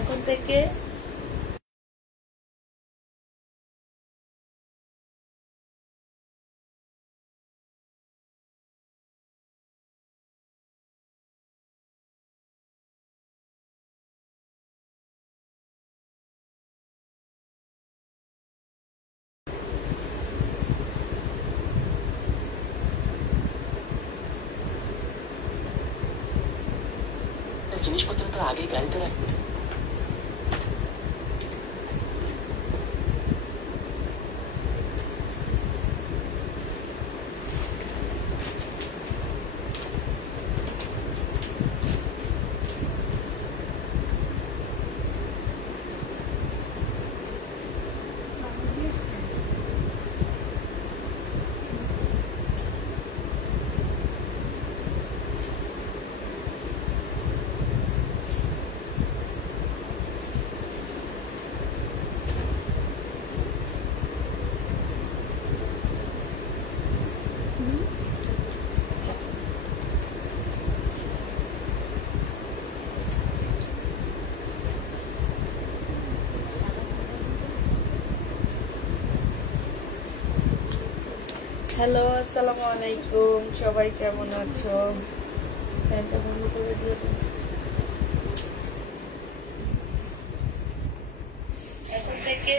এখন থেকে জিনিসপত্র তো আগেই গাড়িতে রাখবে। হ্যালো, আসসালামু আলাইকুম। সবাই কেমন আছো? ফ্যানটা বন্ধ করে দিয়ে এখন থেকে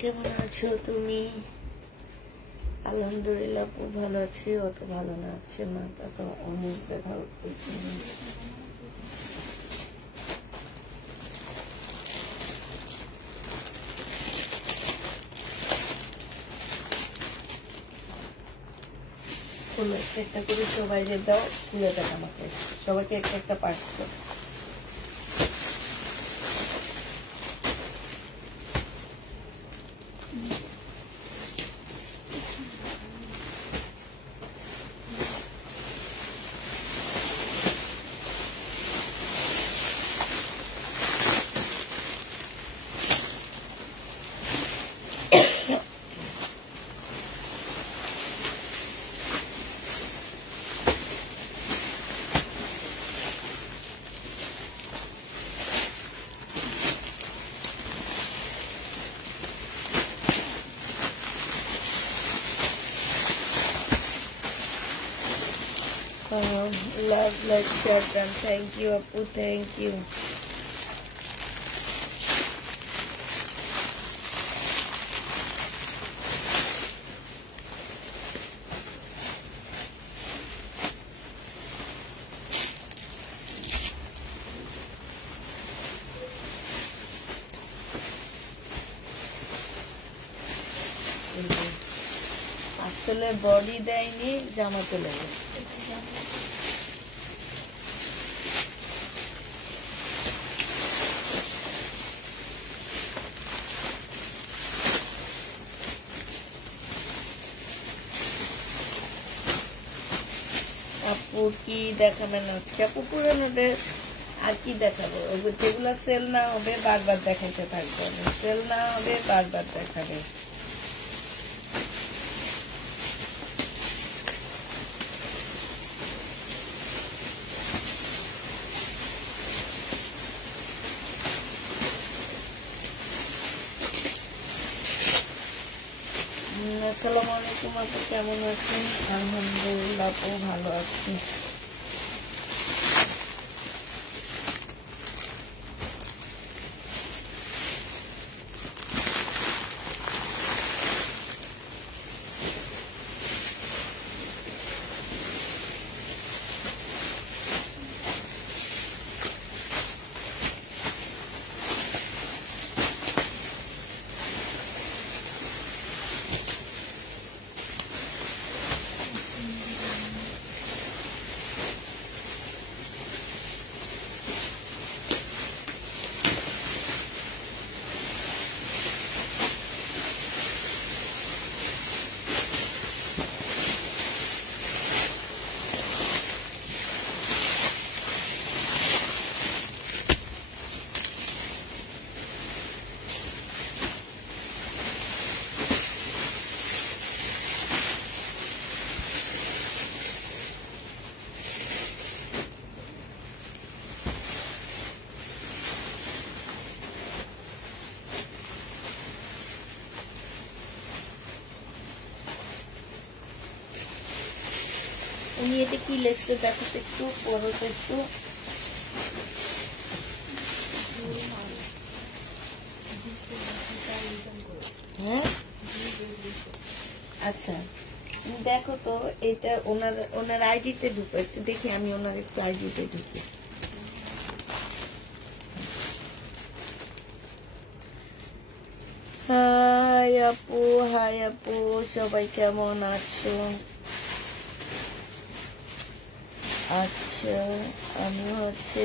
কেমন আছো তুমি? আলহামদুলিল্লাহ খুব ভালো আছি। অত ভালো না আছে, মাথা তো অনেক ব্যথা করতেছে। একটা করে সবাই দাও, খুলে দেখ আমাকে, সবাইকে একটা একটা পার্স দাও। Love, like, share, and thank you, Apu, thank you. আসলে বডি দেয়নি, জামা চলে গেছে। আপু কি দেখাবেন আজকে? আপু পুরোনো ড্রেস আর কি দেখাবো? যেগুলো সেল না হবে বারবার দেখাইতে থাকবে, সেল না হবে বারবার দেখাবে। আসসালামু আলাইকুম আপু, কেমন আছেন? আলহামদুলিল্লাহ আপু ভালো আছি। নিচে কি লেখছে দেখো তো একটু, পড়ো তো একটু। হ্যাঁ আচ্ছা, তুমি দেখো তো এটা ওনার আইডিতে ঢুকো একটু, দেখি আমি ওনার একটু আইডিতে ঢুকি। হাই আপু, সবাই কেমন আছো? আচ্ছা, আমি হচ্ছে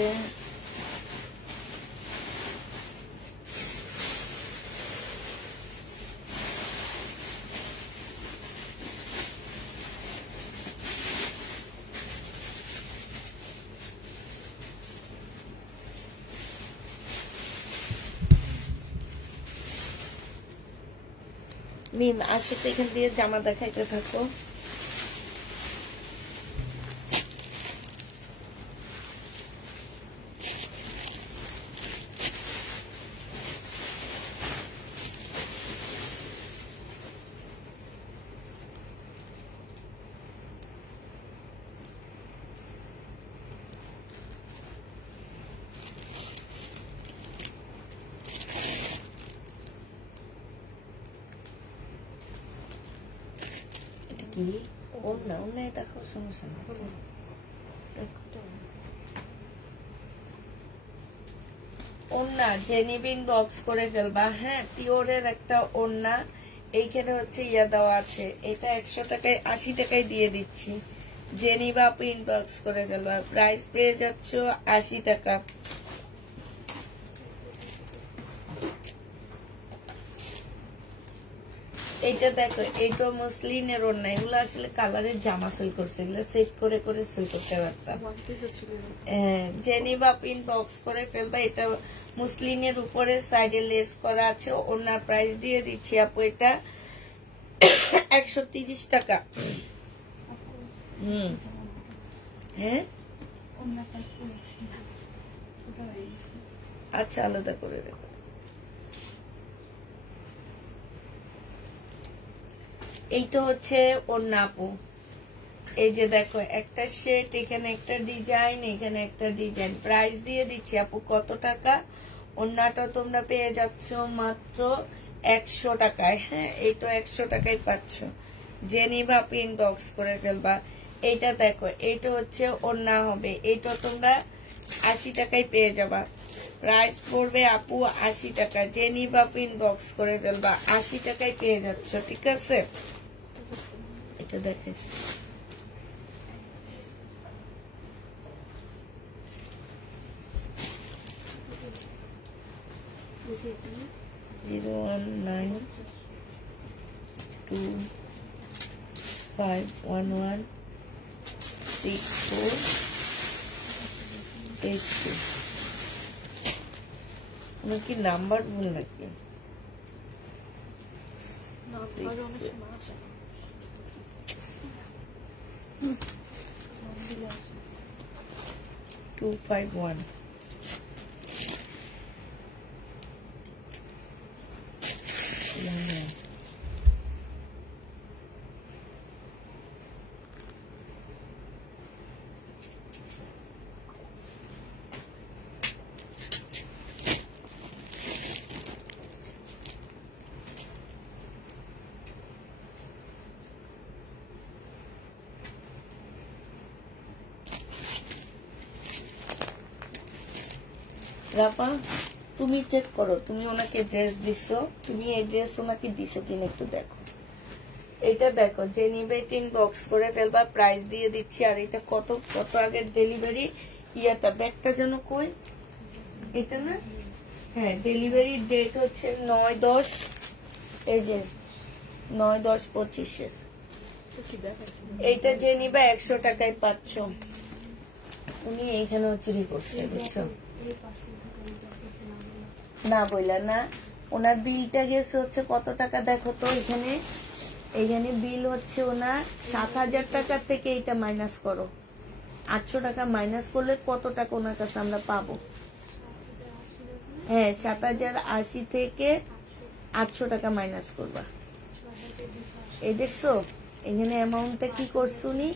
মিম, আসে তো এখান দিয়ে জামা দেখাইতে থাকো। কি অন্যায় দেখো, সমস্যা না। ওন্না জেনিবিন বক্স করে ফেলবা। হ্যাঁ, পিওরের একটা ওন্না, এইখানে হচ্ছে ইয়া দেওয়া আছে। এটা 100 টাকায় 80 টাকায় দিয়ে দিচ্ছি। জেনিবা পিন বক্স করে ফেলবা, প্রাইস পেয়ে যাচ্ছ 80 টাকা। এইটা দেখো, এইটা মসলিনের ওড়না, এগুলো আসলে কালারের জামা সেল করছে, এগুলো সেট করে করে সেল করতে পারতাম। জেনিবা পিন বক্স করে ফেলবা। এটা মুসলিনের উপরে সাইডে লেস করা আছে, ওড়নার প্রাইস দিয়ে দিচ্ছি আপু এটা 130 টাকা। হ্যাঁ আচ্ছা, আলাদা করে রেখো। এইটা হচ্ছে ওড়না আপু, এই যে দেখো একটা শেড, এখানে একটা ডিজাইন, এখানে একটা ডিজাইন। প্রাইস দিয়ে দিচ্ছি আপু কত টাকা? ওড়নাটা তোমরা পেয়ে যাচ্ছ মাত্র 100 টাকায়। হ্যাঁ, এইটা 100 টাকায় পাচ্ছ। জেনিভা পিন বক্স করে ফেলবা। এইটা দেখো, এইটা হচ্ছে ওড়না হবে, এইটা তোমরা 80 টাকায় পেয়ে যাবা। প্রাইস পড়বে আপু 80 টাকা। জেনিভা পিন বক্স করে ফেলবা, 80 টাকায় পেয়ে যাচ্ছ। ঠিক আছে, এটা দেখাচ্ছি। Zero 1 9 2 5 1 1 6 4 8 2। আমার কি নাম্বার ভুল নাকি? 251। রাপা, তুমি চেক করো, তুমি ওনাকে ড্রেস দিছো, তুমি এই ড্রেস ওনাকে দিছো কিনা একটু দেখো। এটা দেখো, জেনিবেটিং বক্স করে ফেলবা, প্রাইস দিয়ে দিচ্ছি। আর এটা কত কত আগের ডেলিভারি ইয়াটা, ব্যাগটা যেন কই, এটা না? হ্যাঁ, ডেলিভারি ডেট হচ্ছে 9/10, এই যে 9/10/25। এইটা জেনিবা 100 টাকায় পাচ্ছ। উনি এইখানেও চুরি করছে, বুঝছো না? বইলা না, ওনার বিলটা গেছে হচ্ছে কত টাকা দেখো তো। এখানে বিল হচ্ছে ওনার 7,000 টাকা থেকে এইটা মাইনাস করো। 800 টাকা মাইনাস করলে কত টাকা ওনার কাছে আমরা পাবো? হ্যাঁ, 7,080 থেকে 800 টাকা মাইনাস করবা। এই দেখছো এখানে অ্যামাউন্টটা কি করছো উনি?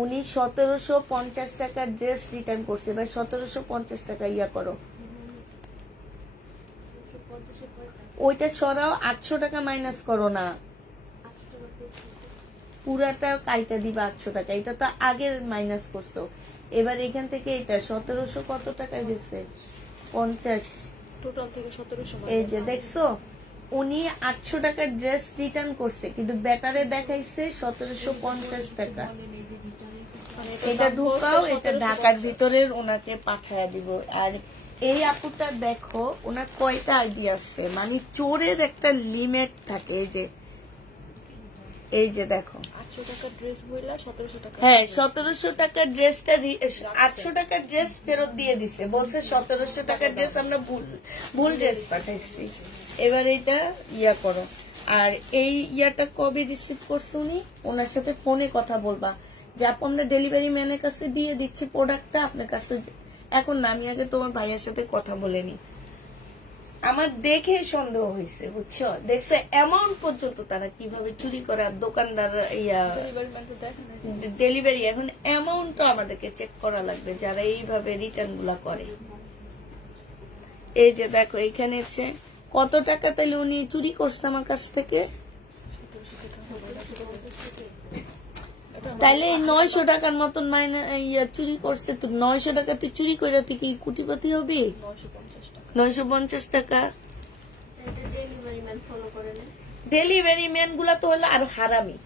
উনি 1750 টাকার ড্রেস রিটার্ন করছে, এবার 1750 টাকা ইয়া করো, ওইটা সরাও, 800 টাকা মাইনাস করো না, পুরাটা কাইটা দিবা 800 টাকা, এটা তো আগের মাইনাস করছো। এবার এখান থেকে এটা 1700 কত টাকায় গেছে, 50, টোটাল থেকে 1700। এই যে দেখছো, উনি 800 টাকার ড্রেস রিটার্ন করছে, কিন্তু ব্যাটারে দেখাইছে 1750 টাকা। এটা ঢুকাও, এটা ঢাকার ভিতরের ওনাকে পাঠায় দিব। আর এই আপুটা দেখো, ওনার কয়টা আইডিয়া আছে, মানে চোরের একটা লিমিট থাকে। এই যে দেখো, 800 টাকার ড্রেস বইলা 1700 টাকা। হ্যাঁ 1700 টাকার ড্রেসটা 800 টাকার ড্রেস ফেরত দিয়ে দিছে, বলছে 1700 টাকার ড্রেস আমরা ভুল ড্রেস পাঠাইছি। এবার এটা ইয়া করো। আর এই ইয়াটা কবে রিসিভ করছে উনি, ওনার সাথে ফোনে কথা বলবা যে আপু আমরা ডেলিভারি ম্যানের কাছে দিয়ে দিচ্ছি প্রোডাক্টটা আপনার কাছে, এখন না, আমি আগে তোমার ভাইয়ের সাথে কথা বলে নি। আমার দেখে সন্দেহ হয়েছে, বুঝছো, দেখছো অ্যামাউন্ট পর্যন্ত তারা কিভাবে চুরি করে। আর দোকানদার ডেলিভারি, এখন অ্যামাউন্টটা আমাদেরকে চেক করা লাগবে যারা এইভাবে রিটার্ন গুলা করে। এই যে দেখো এখানে হচ্ছে কত টাকা তাহলে উনি চুরি করছে আমার কাছ থেকে, তাইলে 900 টাকার মতন মাইনে চুরি করছে। তো 900 টাকা তুই চুরি করে তুই কি কোটিপতি হবি? 950 টাকা। ডেলিভারি ম্যান গুলা তো হলো আর হারামি,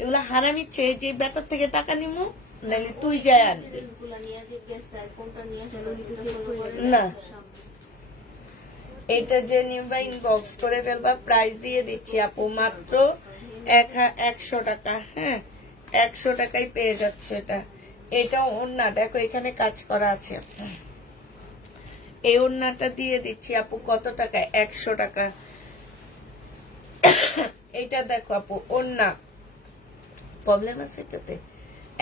এগুলা হারামি চেয়ে যে বেটার থেকে টাকা নিমু, নাহলে তুই যায় আনবি না। এটা যে নিবা ইনবক্স করে ফেলবা, প্রাইস দিয়ে দিচ্ছি আপু মাত্র 100 টাকা। হ্যাঁ 100 টাকায় পেয়ে যাচ্ছে এটা। এটা ওড়না দেখো এখানে কাজ করা আছে, এই ওড়নাটা দিয়ে দিচ্ছি আপু কত টাকায়, 100 টাকা। এটা দেখো আপু ওড়না, প্রবলেম আছে এটাতে,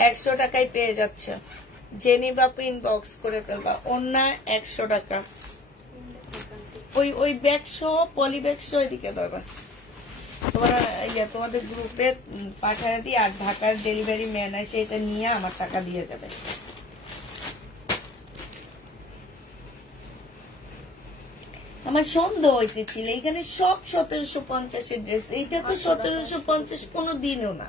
100 টাকায় পেয়ে যাচ্ছে। জেনি বাপু ইনবক্স করে ফেলবা, ওড়না 100 টাকা। ওই ব্যাগ সহ, পলি ব্যাগ সহ এদিকে দেবা, তোমরা তোমাদের গ্রুপে পাঠায় দিই। আর ঢাকার ডেলিভারি ম্যান আসে এটা নিয়ে আমার টাকা দিয়ে যাবে। আমার সন্দেহ হইতেছিল এখানে সব 1750 ড্রেস, এইটা তো 1750 কোনো দিনও না।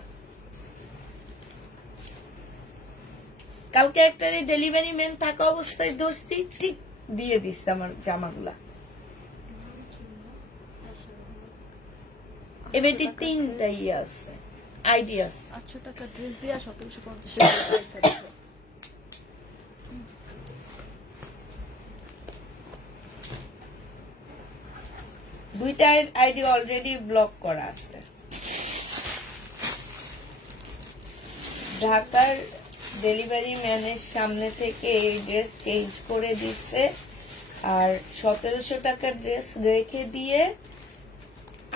কালকে একটা ডেলিভারি ম্যান থাকা অবস্থায় ধরছি, ঠিক দিয়ে দিচ্ছে আমার জামাগুলা। এবার 3টা ইয়ে আছে, আইডিয়া আছে। 800 টাকা ড্রেস দিয়া 1750 দুইটা আইডি অলরেডি ব্লক করা আছে। ঢাকার ডেলিভারি ম্যানের সামনে থেকে এই ড্রেস চেঞ্জ করে দিচ্ছে, আর 1700 টাকার ড্রেস রেখে দিয়ে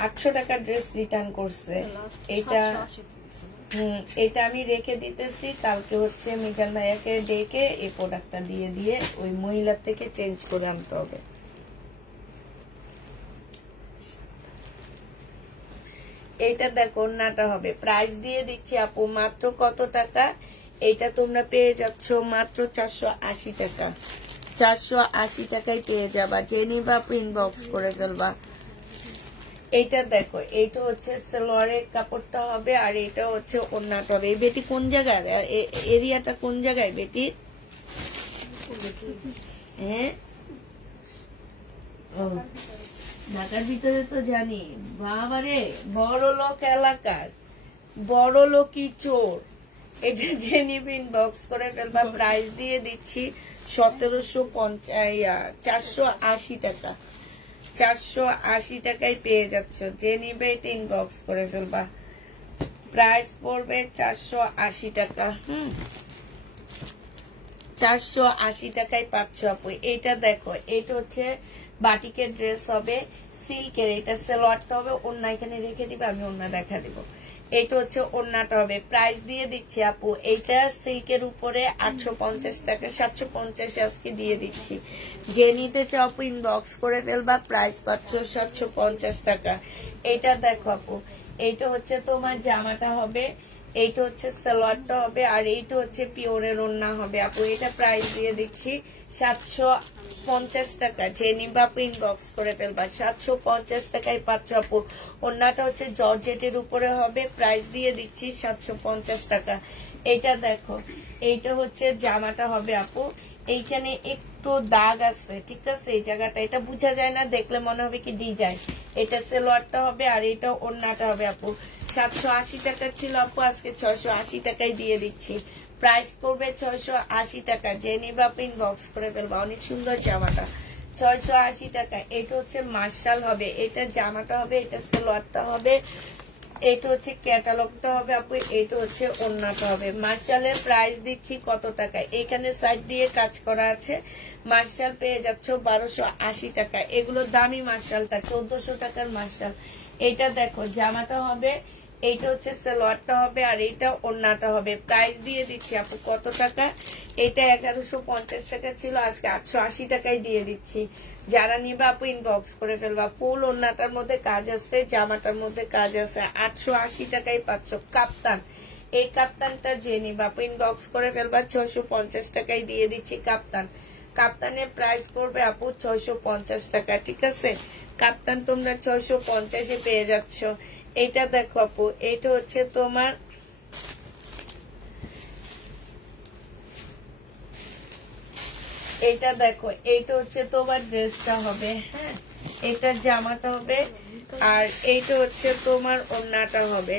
800 টাকার ড্রেস রিটার্ন করছে। এটা আমি রেখে দিতেছি, কালকে হচ্ছে মিজান ভাইয়াকে ডেকে এই প্রোডাক্টটা দিয়ে ওই মহিলার থেকে চেঞ্জ করে আনতে হবে। এইটা দেখো ওড়নাটা হবে, প্রাইস দিয়ে দিচ্ছি আপু মাত্র কত টাকা, এইটা তোমরা পেয়ে যাচ্ছ মাত্র 480 টাকা। 480 টাকায় পেয়ে যাবা, জেনি বাপু ইনবক্স করে ফেলবা। এইটা দেখো, এইটা হচ্ছে সালোয়ারের কাপড়টা হবে, আর এটা হচ্ছে ওড়নাটা হবে। এই বেটি কোন জায়গায়, এরিয়াটা কোন জায়গায় বেটি? হ্যাঁ ঢাকার ভিতরে তো জানি, বাবারে বড় লোক এলাকার, বড় লোকই চোর। এটা যে নিবে ইনবক্স করে ফেলবা, প্রাইস দিয়ে দিচ্ছি 480 টাকা। 480 টাকায় পেয়ে যাচ্ছ, যে নিবে এটা ইনবক্স করে ফেলবা, প্রাইস পড়বে 480 টাকা। 480 টাকায় পাচ্ছ আপু। এইটা দেখো, এইটা হচ্ছে বাটিকের ড্রেস হবে, সিল্কের। এটা সালোয়ারটা হবে, ওড়না এখানে রেখে দিবে, আমি ওড়না দেখা দিব। এইটা হচ্ছে ওড়নাটা হবে, প্রাইস দিয়ে দিচ্ছি আপু। এইটা সিল্কের উপরে 850 টাকা, 750 আজকে দিয়ে দিচ্ছি। যে নিতে চাও আপু ইনবক্স করে ফেলবা, প্রাইস পাচ্ছ 750 টাকা। এইটা দেখো আপু, এইটা হচ্ছে তোমার জামাটা হবে এইটা হচ্ছে সালোয়ারটা হবে, আর এইটা হচ্ছে পিওরের ওড়না হবে আপু। এটা প্রাইস দিয়ে দিচ্ছি 750 টাকা। যে নিবা আপু ইনবক্স করে ফেলবা, 750 টাকায় পাচ্ছ আপু। ওড়নাটা হচ্ছে জর্জেটের উপরে হবে, প্রাইস দিয়ে দিচ্ছি 750 টাকা। এইটা দেখো, এইটা হচ্ছে জামাটা হবে আপু। এইখানে একটু দাগ আছে, ঠিক আছে, এই জায়গাটা এটা বোঝা যায় না, দেখলে মনে হবে কি ডিজাইন। এটা সালোয়ারটা হবে, আর এটা ওড়নাটা হবে আপু। 780 টাকা ছিল আপু, আজকে 680 টাকায় দিয়ে দিচ্ছি। প্রাইস পড়বে 680 টাকা। যে নিবা আপনি ইনবক্স করে ফেলবা। অনেক সুন্দর জামাটা, 680 টাকা। এটা হচ্ছে মার্শাল হবে, এটা জামাটা হবে, এটা সালোয়ারটা হবে, এটা হচ্ছে ক্যাটালগটা হবে আপু, এটা হচ্ছে ওড়নাটা হবে। মার্শালের প্রাইস দিচ্ছি কত টাকা, এখানে সাইড দিয়ে কাজ করা আছে। মার্শাল পেয়ে যাচ্ছ 1280 টাকা। এগুলো দামি মার্শালটা, 1400 টাকার মার্শাল। এটা দেখো জামাটা হবে, এইটা হচ্ছে সালোয়ারটা হবে, আর এইটা ওড়নাটা হবে। প্রাইস দিয়ে দিচ্ছি আপু কত টাকা, এটা 1150 টাকা ছিল, আজকে 880 টাকায় দিয়ে দিচ্ছি। যারা নিবা আপু ইনবক্স করে ফেলবা। ফুল ওড়নাটার মধ্যে কাজ আছে, জামাটার মধ্যে কাজ আছে, 880 টাকায় পাচ্ছ। কাপ্তান, এই কাপ্তানটা যে নিবা আপু ইনবক্স করে ফেলবা, 650 টাকায় দিয়ে দিচ্ছি কাপ্তান। কাপ্তানের প্রাইস পড়বে আপু 650 টাকা, ঠিক আছে। কাপ্তান তোমরা 650-এ পেয়ে যাচ্ছ। এইটা দেখো আপু, এইটা হচ্ছে তোমার এইটা দেখো, এইটা হচ্ছে তোমার ড্রেসটা হবে, হ্যাঁ, এটা জামাটা হবে, আর এইটা হচ্ছে তোমার ওড়নাটা হবে।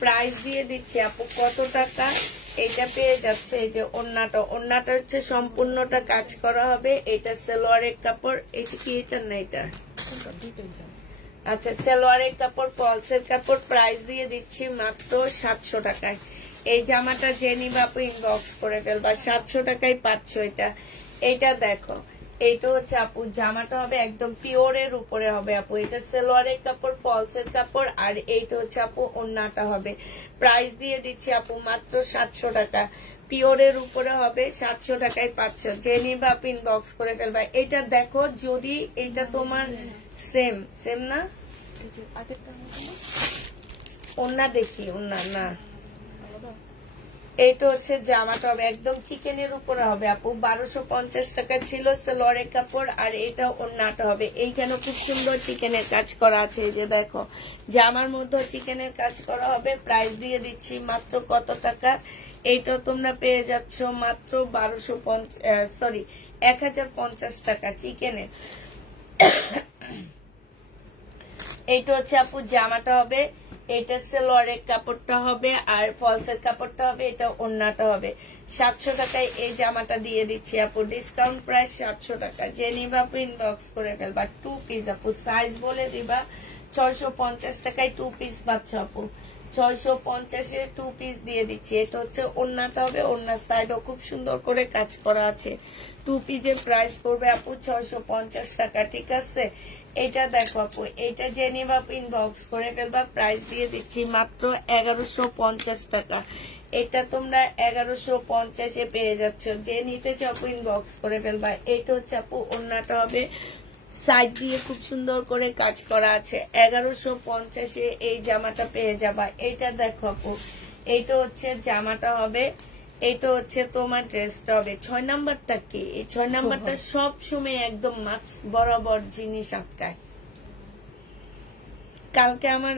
প্রাইস দিয়ে দিচ্ছি আপু কত টাকা, এটা পেয়ে যাচ্ছে। এই যে ওড়নাটা হচ্ছে সম্পূর্ণটা কাজ করা হবে। এটা সালোয়ারের কাপড়, এটা কি এটা না এটা, আচ্ছা সালোয়ারের কাপড়, পলসের কাপড়। প্রাইস দিয়ে দিচ্ছি মাত্র 700 টাকায়। এই জামাটা যে নিবা আপু ইনবক্স করে ফেলবা, 700 টাকায় পাচ্ছ এটা। এইটা দেখো, এইটা হচ্ছে আপু জামাটা হবে একদম পিওরের উপরে হবে আপু। এটা সালোয়ারের কাপড়, ফলসের কাপড়, আর এইটা হচ্ছে আপু ওড়নাটা হবে। প্রাইস দিয়ে দিচ্ছি আপু মাত্র 700 টাকা। পিওরের উপরে হবে, 700 টাকায় পাচ্ছ। যে নিবা আপু ইনবক্স করে ফেলবা। এটা দেখো, যদি এটা তোমার সেম না, ওড়না দেখি, ওড়না না, এটা হচ্ছে জামাটা হবে একদম চিকেনের উপরে হবে আপু। 1250 টাকা ছিল সালোয়ারের কাপড়, আর এটা ওড়নাটা হবে। এইখানে খুব সুন্দর চিকেনের কাজ করা আছে, এই যে দেখো জামার মধ্যে চিকেনের কাজ করা হবে। প্রাইস দিয়ে দিচ্ছি মাত্র কত টাকা, এইটা তোমরা পেয়ে যাচ্ছ মাত্র 1050 টাকা চিকেনের। এইটা হচ্ছে আপু জামাটা হবে, এটা সালোয়ারের কাপড়টা হবে, আর ফলসের কাপড়টা হবে, এটা ওড়নাটা হবে। 700 টাকায় এই জামাটা দিয়ে দিচ্ছি আপু। ডিসকাউন্ট প্রাইস 700 টাকা। যে নিবা আপু ইনবক্স করে ফেলবা। 2 পিস আপু, সাইজ বলে দিবা। 650 টাকায় 2 পিস পাচ্ছ আপু। 650-এ 2 পিস দিয়ে দিচ্ছি। এটা হচ্ছে ওড়নাটা হবে, ওড়নার সাইডও খুব সুন্দর করে কাজ করা আছে। 2 পিসের প্রাইস পড়বে আপু 650 টাকা, ঠিক আছে। এটা দেখো আপু, এটা যে নিবা আপু ইনবক্স করে ফেলবা। প্রাইস দিয়ে দিচ্ছি মাত্র 1150 টাকা। এটা তোমরা 1150-এ পেয়ে যাচ্ছ। যে নিতে চাও আপু ইনবক্স করে ফেলবা। এটা হচ্ছে আপু ওড়নাটা হবে, সাইড দিয়ে খুব সুন্দর করে কাজ করা আছে। 1150-এ এই জামাটা পেয়ে যাবা। এটা দেখো আপু, এইটা হচ্ছে জামাটা হবে, এইটা হচ্ছে তোমার ড্রেসটা হবে। 6 নাম্বারটা কি, এই 6 নাম্বারটা সব সময় একদম মাছ বরাবর জিনিস আটকায়। কালকে আমার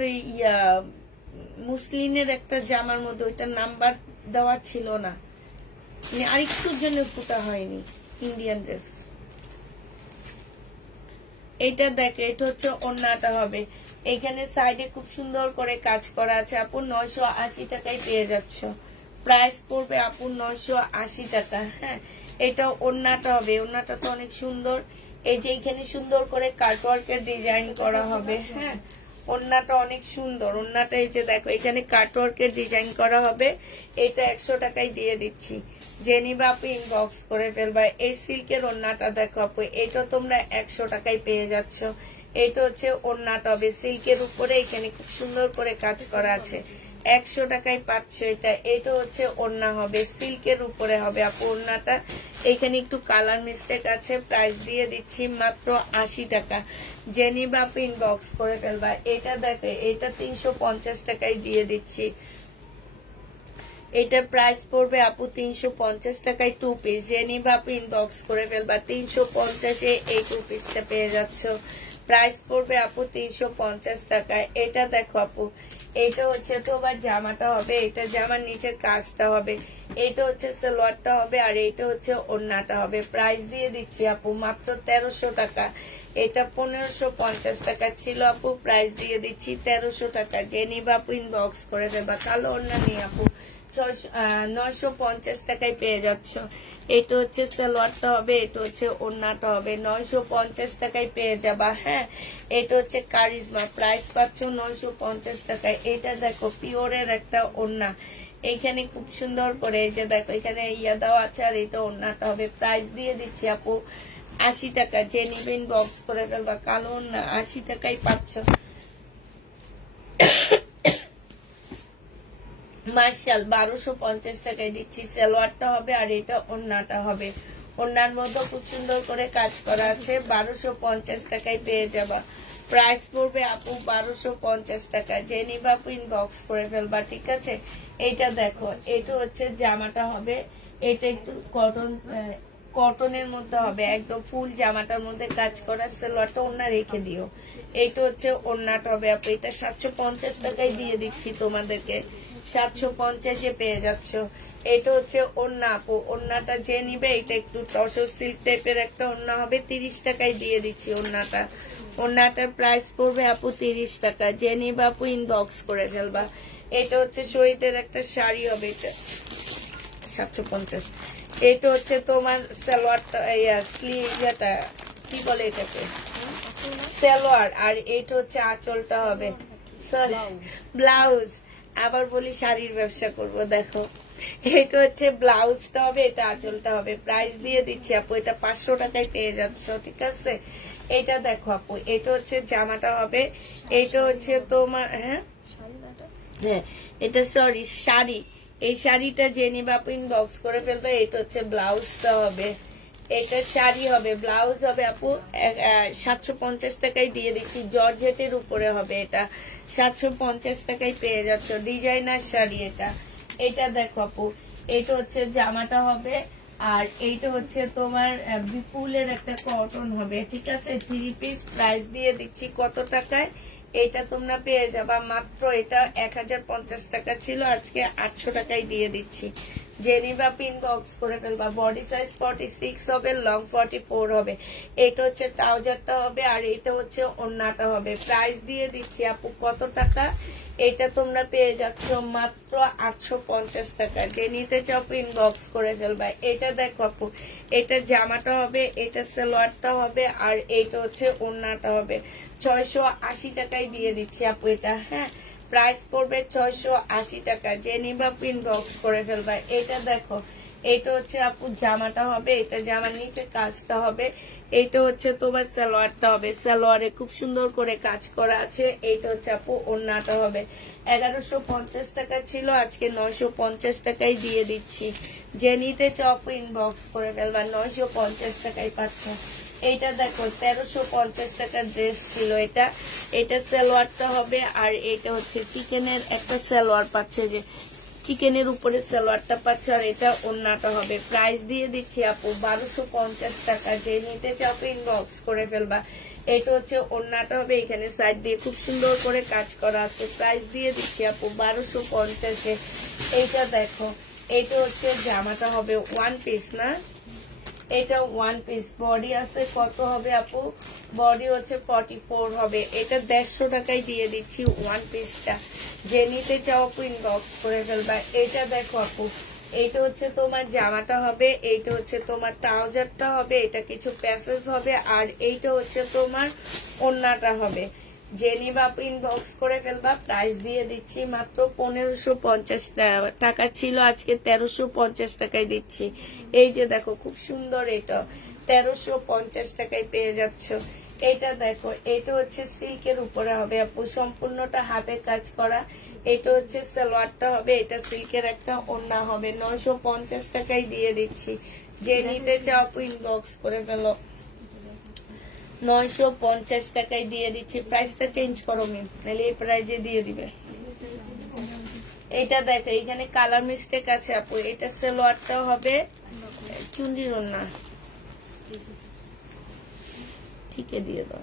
মুসলিমের একটা জামার মধ্যে ওইটা নাম্বার দেওয়া ছিল না, আরেকটুর জন্য ফুটা হয়নি। ইন্ডিয়ান ড্রেস, এটা দেখে, এটা হচ্ছে ওড়নাটা হবে। এখানে সাইডে খুব সুন্দর করে কাজ করা আছে আপু। 980 টাকায় পেয়ে যাচ্ছ। প্রাইস পড়বে আপু 980 টাকা। হ্যাঁ, এটা ওড়নাটা হবে, ওড়নাটা তো অনেক সুন্দর। এই যে এখানে সুন্দর করে কাটওয়ার্কের ডিজাইন করা হবে। হ্যাঁ, ওড়নাটা অনেক সুন্দর। ওড়নাটা এই যে দেখো, এখানে কাটওয়ার্কের ডিজাইন করা হবে। এটা 100 টাকায় দিয়ে দিচ্ছি। যে নিবা আপু ইনবক্স করে ফেলবা। এই সিল্কের ওড়নাটা দেখো আপু, এটা তোমরা 100 টাকায় পেয়ে যাচ্ছ। এটা হচ্ছে ওড়নাটা হবে সিল্কের উপরে, এখানে খুব সুন্দর করে কাজ করা আছে। 100 টাকায় পাচ্ছ এটা। এটা হচ্ছে ওড়না হবে, সিল্কের উপরে হবে আপু ওড়নাটা। এখানে একটু কালার মিস্টেক আছে। প্রাইস দিয়ে দিচ্ছি মাত্র 80 টাকা। যে নিবা আপু ইনবক্স করে ফেলবা। এটা দেখে, এটা 350 টাকায় দিয়ে দিচ্ছি। এটার প্রাইস পড়বে আপু 350 টাকায় 2 পিস। যে নিবা আপু ইনবক্স করে ফেলবা। 350-এ এই 2 পিসটা পেয়ে যাচ্ছ। প্রাইস পড়বে আপু 350 টাকায়। এটা দেখো আপু, এটা হচ্ছে তোমার জামাটা হবে, এটা জামার নিচের কাজটা হবে, এটা হচ্ছে সালোয়ারটা হবে, আর এটা হচ্ছে ওড়নাটা হবে। প্রাইস দিয়ে দিচ্ছি আপু মাত্র 1300 টাকা। এটা 1550 টাকা ছিল আপু, প্রাইস দিয়ে দিচ্ছি 1300 টাকা। যে নিবা আপু ইনবক্স করে ফেলবা। কালো ওড়না নিয়ে আপু 950 টাকায় পেয়ে যাচ্ছ। এটা হচ্ছে সালোয়ারটা হবে, এটা হচ্ছে ওড়নাটা হবে, 950 টাকায় পেয়ে যাবা। হ্যাঁ, এটা হচ্ছে কারিজমা, প্রাইস পাচ্ছ 950 টাকায়। এটা দেখো পিওরের একটা ওড়না, এইখানে খুব সুন্দর করে এই যে দেখো এখানে ইয়া দেওয়া আছে, আর এটা ওড়নাটা হবে। প্রাইস দিয়ে দিচ্ছি আপু 80 টাকা। যে নিবেন বক্স করে ফেলবা। কালো ওড়না 80 টাকায় পাচ্ছ। মার্শাল 1250 টাকায় দিচ্ছি। সালোয়ারটা হবে, আর এটা ওড়নাটা হবে। ওড়নার মধ্যে খুব সুন্দর করে কাজ করা আছে। 1250 টাকায় পেয়ে যাবা। প্রাইস পড়বে আপু 1250 টাকা। যে নিবা আপু ইনবক্স করে ফেলবা, ঠিক আছে। এটা দেখো, এটা হচ্ছে জামাটা হবে, এটা একটু কটনের মধ্যে হবে, একদম ফুল জামাটার মধ্যে কাজ করা। সালোয়ারটা ওড়না রেখে দিও। এইটা হচ্ছে ওড়নাটা হবে আপু। এটা 750 টাকায় দিয়ে দিচ্ছি তোমাদেরকে। 750-এ পেয়ে যাচ্ছ। এটা হচ্ছে ওড়না আপু। ওড়নাটা যে নিবে, এটা একটু টসর সিল্ক টাইপের একটা ওড়না হবে, 30 টাকায় দিয়ে দিচ্ছি ওড়নাটা। ওড়নাটার প্রাইস পড়বে আপু 30 টাকা। যে নিবে আপু ইনবক্স করে ফেলবা। এটা হচ্ছে শহীদের একটা শাড়ি হবে, এটা 750। এটা হচ্ছে তোমার সালোয়ারটা, স্লিভটা কি বলে এটাকে, সালোয়ার, আর এটা হচ্ছে আঁচলটা হবে, ব্লাউজ। আবার বলি শাড়ির ব্যবসা করব। দেখো, এটা হচ্ছে ব্লাউজটা হবে, এটা আঁচলটা হবে। প্রাইস দিয়ে দিচ্ছি আপু, এটা 500 টাকায় পেয়ে যাচ্ছ, ঠিক আছে। এটা দেখো আপু, এটা হচ্ছে জামাটা হবে, এটা হচ্ছে তোমার হ্যাঁ, এটা সরি শাড়ি। এই শাড়িটা যে নিবা আপু ইনবক্স করে ফেলবে। এটা হচ্ছে ব্লাউজটা হবে, এটা শাড়ি হবে, ব্লাউজ হবে আপু 750 টাকায় দিয়ে দিচ্ছি। জর্জেটের উপরে হবে, এটা 750 টাকায় পেয়ে যাচ্ছ। ডিজাইনার শাড়ি এটা। এটা দেখো আপু, এটা হচ্ছে জামাটা হবে, আর এইটা হচ্ছে তোমার বিপুলের একটা কটন হবে, ঠিক আছে। 3 পিস। প্রাইস দিয়ে দিচ্ছি কত টাকায়, এটা তোমরা পেয়ে যাবা মাত্র, এটা 1050 টাকা ছিল, আজকে 800 টাকায় দিয়ে দিচ্ছি। যে নিবা পিন বক্স করে ফেলবা। বডি সাইজ 46 হবে, লং 44 হবে। এটা হচ্ছে ট্রাউজারটা হবে, আর এটা হচ্ছে ওড়নাটা হবে। প্রাইস দিয়ে দিচ্ছি আপু কত টাকা, এটা তোমরা পেয়ে যাচ্ছ মাত্র 850 টাকা। যে নিতে চাও পিন বক্স করে ফেলবা। এটা দেখো আপু, এটা জামাটা হবে, এটা সালোয়ারটা হবে, আর এটা হচ্ছে ওড়নাটা হবে। 680 টাকায় দিয়ে দিচ্ছি আপু এটা। হ্যাঁ, প্রাইস পড়বে 680 টাকা। যে নিবা পিন বক্স করে ফেলবা। এটা দেখো, এটা হচ্ছে আপু জামাটা হবে, এটা জামার নিচে কাজটা হবে, এটা হচ্ছে তোমার সালোয়ারটা হবে। সালোয়ারে খুব সুন্দর করে কাজ করা আছে। এইটা হচ্ছে আপু ওড়নাটা হবে। 1150 টাকা ছিল, আজকে 950 টাকায় দিয়ে দিচ্ছি। যে নিতে চাও আপু ইনবক্স করে ফেলবা। 950 টাকায় পাচ্ছ। এইটা দেখো 1350 টাকার ড্রেস ছিল এটা। এটা সালোয়ারটা হবে, আর এটা হচ্ছে চিকেনের একটা সালোয়ার পাচ্ছে, যে চিকেনের উপরে সালোয়ারটা পাচ্ছে, আর এটা ওড়নাটা হবে। প্রাইস দিয়ে দিচ্ছি আপু 1250 টাকা। যে নিতে চাও ইনবক্স করে ফেলবা। এটা হচ্ছে ওড়নাটা হবে, এখানে সাইড দিয়ে খুব সুন্দর করে কাজ করা আছে। প্রাইস দিয়ে দিচ্ছি আপু 1250-এ। এইটা দেখো, এটা হচ্ছে জামাটা হবে 1 পিস না, এটা 1 পিস। বডি আছে কত হবে আপু, বডি হচ্ছে 44 হবে। এটা 150 টাকায় দিয়ে দিচ্ছি 1 পিসটা। যে নিতে চাও আপু ইনবক্স করে ফেলবা। এটা দেখো আপু, এইটা হচ্ছে তোমার জামাটা হবে, এইটা হচ্ছে তোমার ট্রাউজারটা হবে, এটা কিছু প্যাসেজ হবে, আর এইটা হচ্ছে তোমার ওড়নাটা হবে। যে নিবা আপু ইনবক্স করে ফেলবা। প্রাইস দিয়ে দিচ্ছি মাত্র 1550 টাকা ছিল, আজকে 1350 টাকায় দিচ্ছি। এই যে দেখো খুব সুন্দর, এটা 1350 টাকায় পেয়ে যাচ্ছ। এটা দেখো, এটা হচ্ছে সিল্কের উপরে হবে আপু, সম্পূর্ণটা হাতে কাজ করা। এটা হচ্ছে সালোয়ারটা হবে, এটা সিল্কের একটা ওড়না হবে। 950 টাকায় দিয়ে দিচ্ছি। যে নিতে চাও আপু ইনবক্স করে ফেলো। 950 টাকায় দিয়ে দিচ্ছি। প্রাইসটা চেঞ্জ করো মিম, নাহলে এই প্রাইজে দিয়ে দিবে। এটা দেখো এখানে কালার মিস্টেক আছে আপু, এটা সালোয়ারটা হবে চুন্ডির ওড়না, ঠিকই দিয়ে দাও।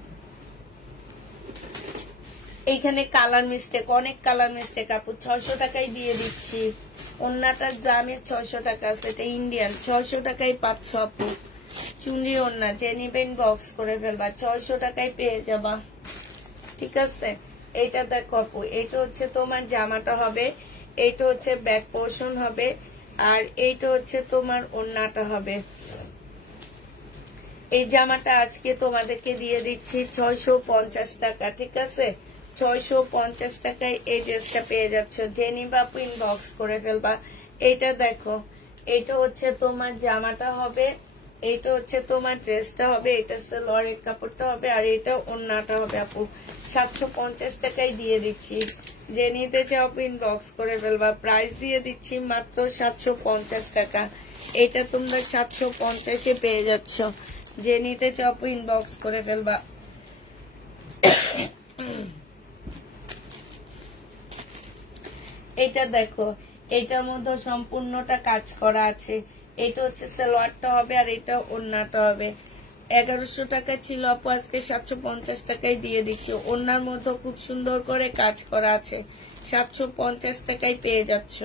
এইখানে কালার মিস্টেক, অনেক কালার মিস্টেক আপু, 600 টাকায় দিয়ে দিচ্ছি। ওড়নাটার দামে 600 টাকা আছে, এটা ইন্ডিয়ান, 600 টাকায় পাচ্ছ আপু। চুন্ডি ওড়না যে নিবেন বক্স করে ফেলবা, 600 টাকায় পেয়ে যাবা, ঠিক আছে। এইটা দেখো আপু, এটা হচ্ছে তোমার জামাটা হবে, এইটা হচ্ছে ব্যাক পোর্শন হবে, আর এইটা হচ্ছে তোমার ওড়নাটা হবে। এই জামাটা আজকে তোমাদেরকে দিয়ে দিচ্ছি 650 টাকা, ঠিক আছে। 650 টাকায় এই ড্রেসটা পেয়ে যাচ্ছ, যে নিবা ইনবক্স করে ফেলবা। এইটা দেখো, এইটা হচ্ছে তোমার জামাটা হবে, এইটা হচ্ছে তোমার ড্রেসটা হবে, এটা সালোয়ারের কাপড়টা হবে, আর এটা ওড়নাটা হবে আপু। 750 টাকায় দিয়ে দিচ্ছি, যে নিতে চাও ইনবক্স করে ফেলবা। প্রাইস দিয়ে দিচ্ছি মাত্র 750 টাকা। এটা তোমরা 750-এ পেয়ে যাচ্ছ, যে নিতে চাও ইনবক্স করে ফেলবা। এটা দেখো, এটার মধ্যে সম্পূর্ণটা কাজ করা আছে, এটা হচ্ছে সালোয়ারটা হবে, আর এটা ওড়নাটা হবে। 1100 টাকা ছিল আপু, আজকে 750 টাকায় দিয়ে দিচ্ছি। ওড়নার মধ্যে খুব সুন্দর করে কাজ করা আছে, 750 টাকায় পেয়ে যাচ্ছ।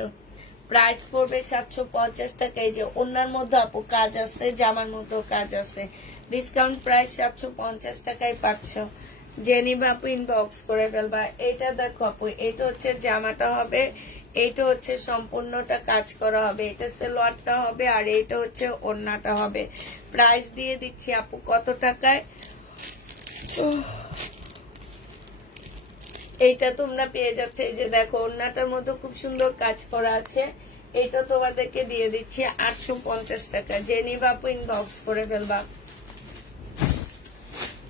প্রাইস পড়বে 750 টাকায়। যে ওড়নার মধ্যে আপু কাজ আছে, জামার মধ্যেও কাজ আছে, ডিসকাউন্ট প্রাইস 750 টাকায় পাচ্ছ, যে নিবে আপু ইনবক্স করে ফেলবা। এটা দেখো আপু, এটা হচ্ছে জামাটা হবে, এইটা হচ্ছে সম্পূর্ণটা কাজ করা হবে, এটা সালোয়ারটা হবে, আর এইটা হচ্ছে ওড়নাটা হবে। প্রাইস দিয়ে দিচ্ছি আপু কত টাকায়, এইটা তোমরা পেয়ে যাচ্ছে। এই যে দেখো, ওড়নাটার মধ্যে খুব সুন্দর কাজ করা আছে, এটা তোমাদেরকে দিয়ে দিচ্ছি 850 টাকা, যে নিবে আপু ইনবক্স করে ফেলবা।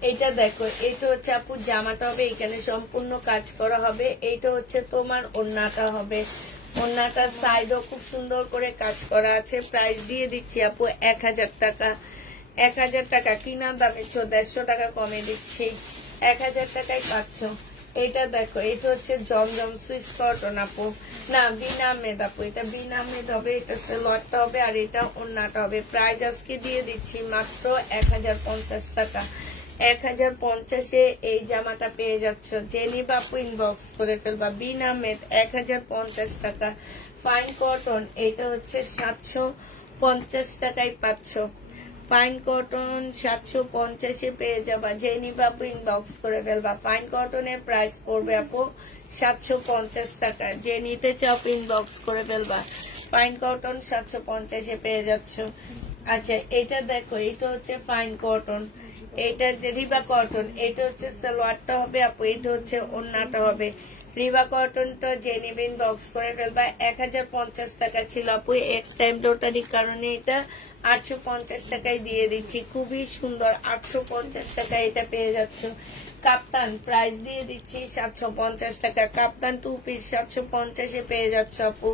এইটা দেখো, এইটা হচ্ছে আপু জামাটা হবে, এখানে সম্পূর্ণ কাজ করা হবে, এইটা হচ্ছে তোমার ওড়নাটা হবে। ওড়নাটার সাইডও খুব সুন্দর করে কাজ করা আছে। প্রাইস দিয়ে দিচ্ছি আপু 1000 টাকা। 1000 টাকা কিনা দামে 150 টাকা কমে দিচ্ছি, 1000 টাকায় পাচ্ছ। এটা দেখো, এটা হচ্ছে জমজম সুইস কটন আপু, না বিন আহমেদ আপু, এটা বিন আহমেদ হবে, এটা সালোয়ারটা হবে, আর এটা ওড়নাটা হবে। প্রাইস আজকে দিয়ে দিচ্ছি মাত্র 1050 টাকা। 1050-এ এই জামাটা পেয়ে যাচ্ছ, যে নিবা আপু ইনবক্স করে ফেলবা। বিন আহমেদ 1050 টাকা। ফাইন কটন, এটা হচ্ছে 750 টাকায় পাচ্ছ। ফাইন কটন 750-এ পেয়ে যাবা, যে নিবা আপু ইনবক্স করে ফেলবা। ফাইন কটনের প্রাইস পড়বে আপু 750 টাকা, যে নিতে চাও ইনবক্স করে ফেলবা। ফাইন কটন 750-এ পেয়ে যাচ্ছ। আচ্ছা, এটা দেখো, এটা হচ্ছে ফাইন কটন, এটা যে রিবা কটন, এটা হচ্ছে সালোয়ারটা হবে আপু, এটা হচ্ছে ওড়নাটা হবে। রিবা কটনটা যে নিবেন বক্স করে ফেলবা। 1050 টাকা ছিল আপু, এক্সট্রা এমব্রয়ডারির কারণে এটা 850 টাকায় দিয়ে দিচ্ছি। খুবই সুন্দর, 850 টাকায় এটা পেয়ে যাচ্ছ। কাপ্তান প্রাইস দিয়ে দিচ্ছি 750 টাকা। কাপ্তান 2 পিস 750-এ পেয়ে যাচ্ছ আপু।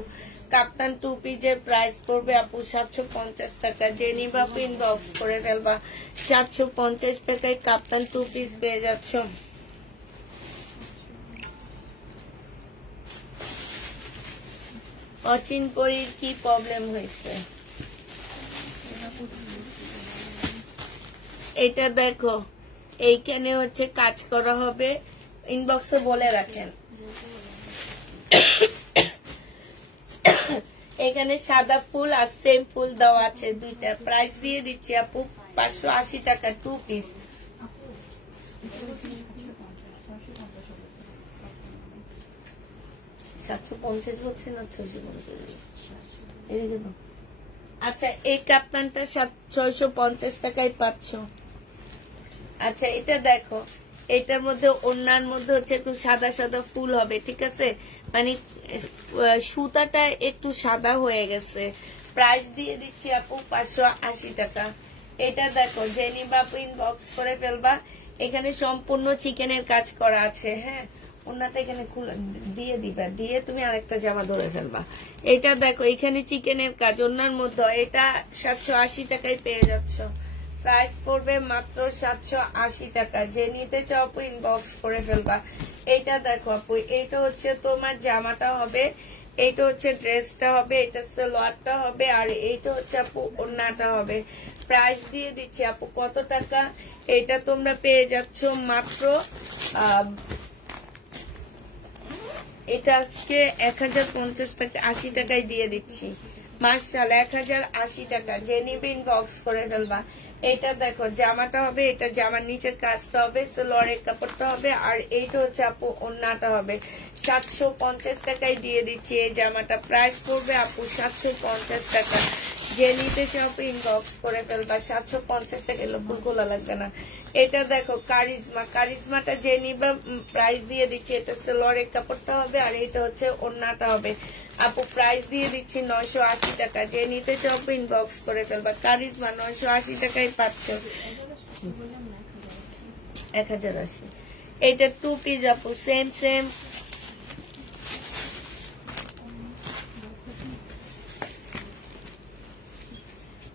কাপ্তান 2 পিসের প্রাইস পড়বে আপু 750 টাকা, যে নিবা আপু ইনবক্স করে ফেলবা। 750 টাকায় কাপ্তান 2 পিস পেয়ে যাচ্ছ। অচিন পরির কি প্রবলেম হয়েছে? এটা দেখো, এইখানে হচ্ছে কাজ করা হবে, ইনবক্সে বলে রাখেন। এখানে সাদা ফুল আর সেম ফুল দেওয়া আছে দুইটা। প্রাইস দিয়ে দিচ্ছি আপু 580 টাকা 2 পিস। আচ্ছা, এই কাপ্তানটা 650 টাকায় পাচ্ছ। আচ্ছা, এটা দেখো, এটার মধ্যে ওড়নার মধ্যে হচ্ছে একটু সাদা সাদা ফুল হবে, ঠিক আছে, মানে সুতাটা একটু সাদা হয়ে গেছে। প্রাইস দিয়ে দিচ্ছি আপু 580 টাকা। এটা দেখো, যে নিবা আপু ইনবক্স করে ফেলবা। এখানে সম্পূর্ণ চিকেনের কাজ করা আছে, হ্যাঁ, ওড়নাটা এখানে দিয়ে দিবা, দিয়ে তুমি আরেকটা জামা ধরে ফেলবা। এটা দেখো, এখানে চিকেনের কাজ ওড়নার মধ্যে, এটা 780 টাকায় পেয়ে যাচ্ছ। প্রাইস পড়বে মাত্র 780 টাকা, যে নিতে চাও আপু ইনবক্স করে ফেলবা। এটা দেখো আপু, এটা হচ্ছে তোমার জামাটা হবে, এইটা হচ্ছে ড্রেসটা হবে, এটা সালোয়ারটা হবে, আর এইটা হচ্ছে আপু ওড়নাটা হবে। প্রাইস দিয়ে দিচ্ছি আপু কত টাকা, এটা তোমরা পেয়ে যাচ্ছ মাত্র এটা আজকে 1050 টাকা 80 টাকায় দিয়ে দিচ্ছি। মাশাআল্লাহ 1080 টাকা, যে নিবে ইনবক্স করে ফেলবা। এটা দেখো জামাটা হবে, এটা জামার নিচের কাজটা হবে, সালোয়ারের কাপড়টা হবে, আর এইটা হচ্ছে আপু ওড়নাটা হবে। 750 টাকায় দিয়ে দিচ্ছি এই জামাটা। প্রাইস পড়বে আপু 750 টাকা। যে নিতে চাও ইনবক্স করে ফেলবা। 750 টাকা লোকগুলা লাগবে না। এটা দেখো কারিজমা, কারিজমাটা যে নিবা প্রাইস দিয়ে দিচ্ছি। এটা সালোয়ারের কাপড়টা হবে, আর এটা হচ্ছে ওড়নাটা হবে। আপু প্রাইস দিয়ে দিচ্ছি 980 টাকা। যে নিতে চাও ইনবক্স করে ফেলবা। কারিজমা 980 টাকায় পাচ্ছ। 1080। এটা 2 পিস আপু, সেম সেম।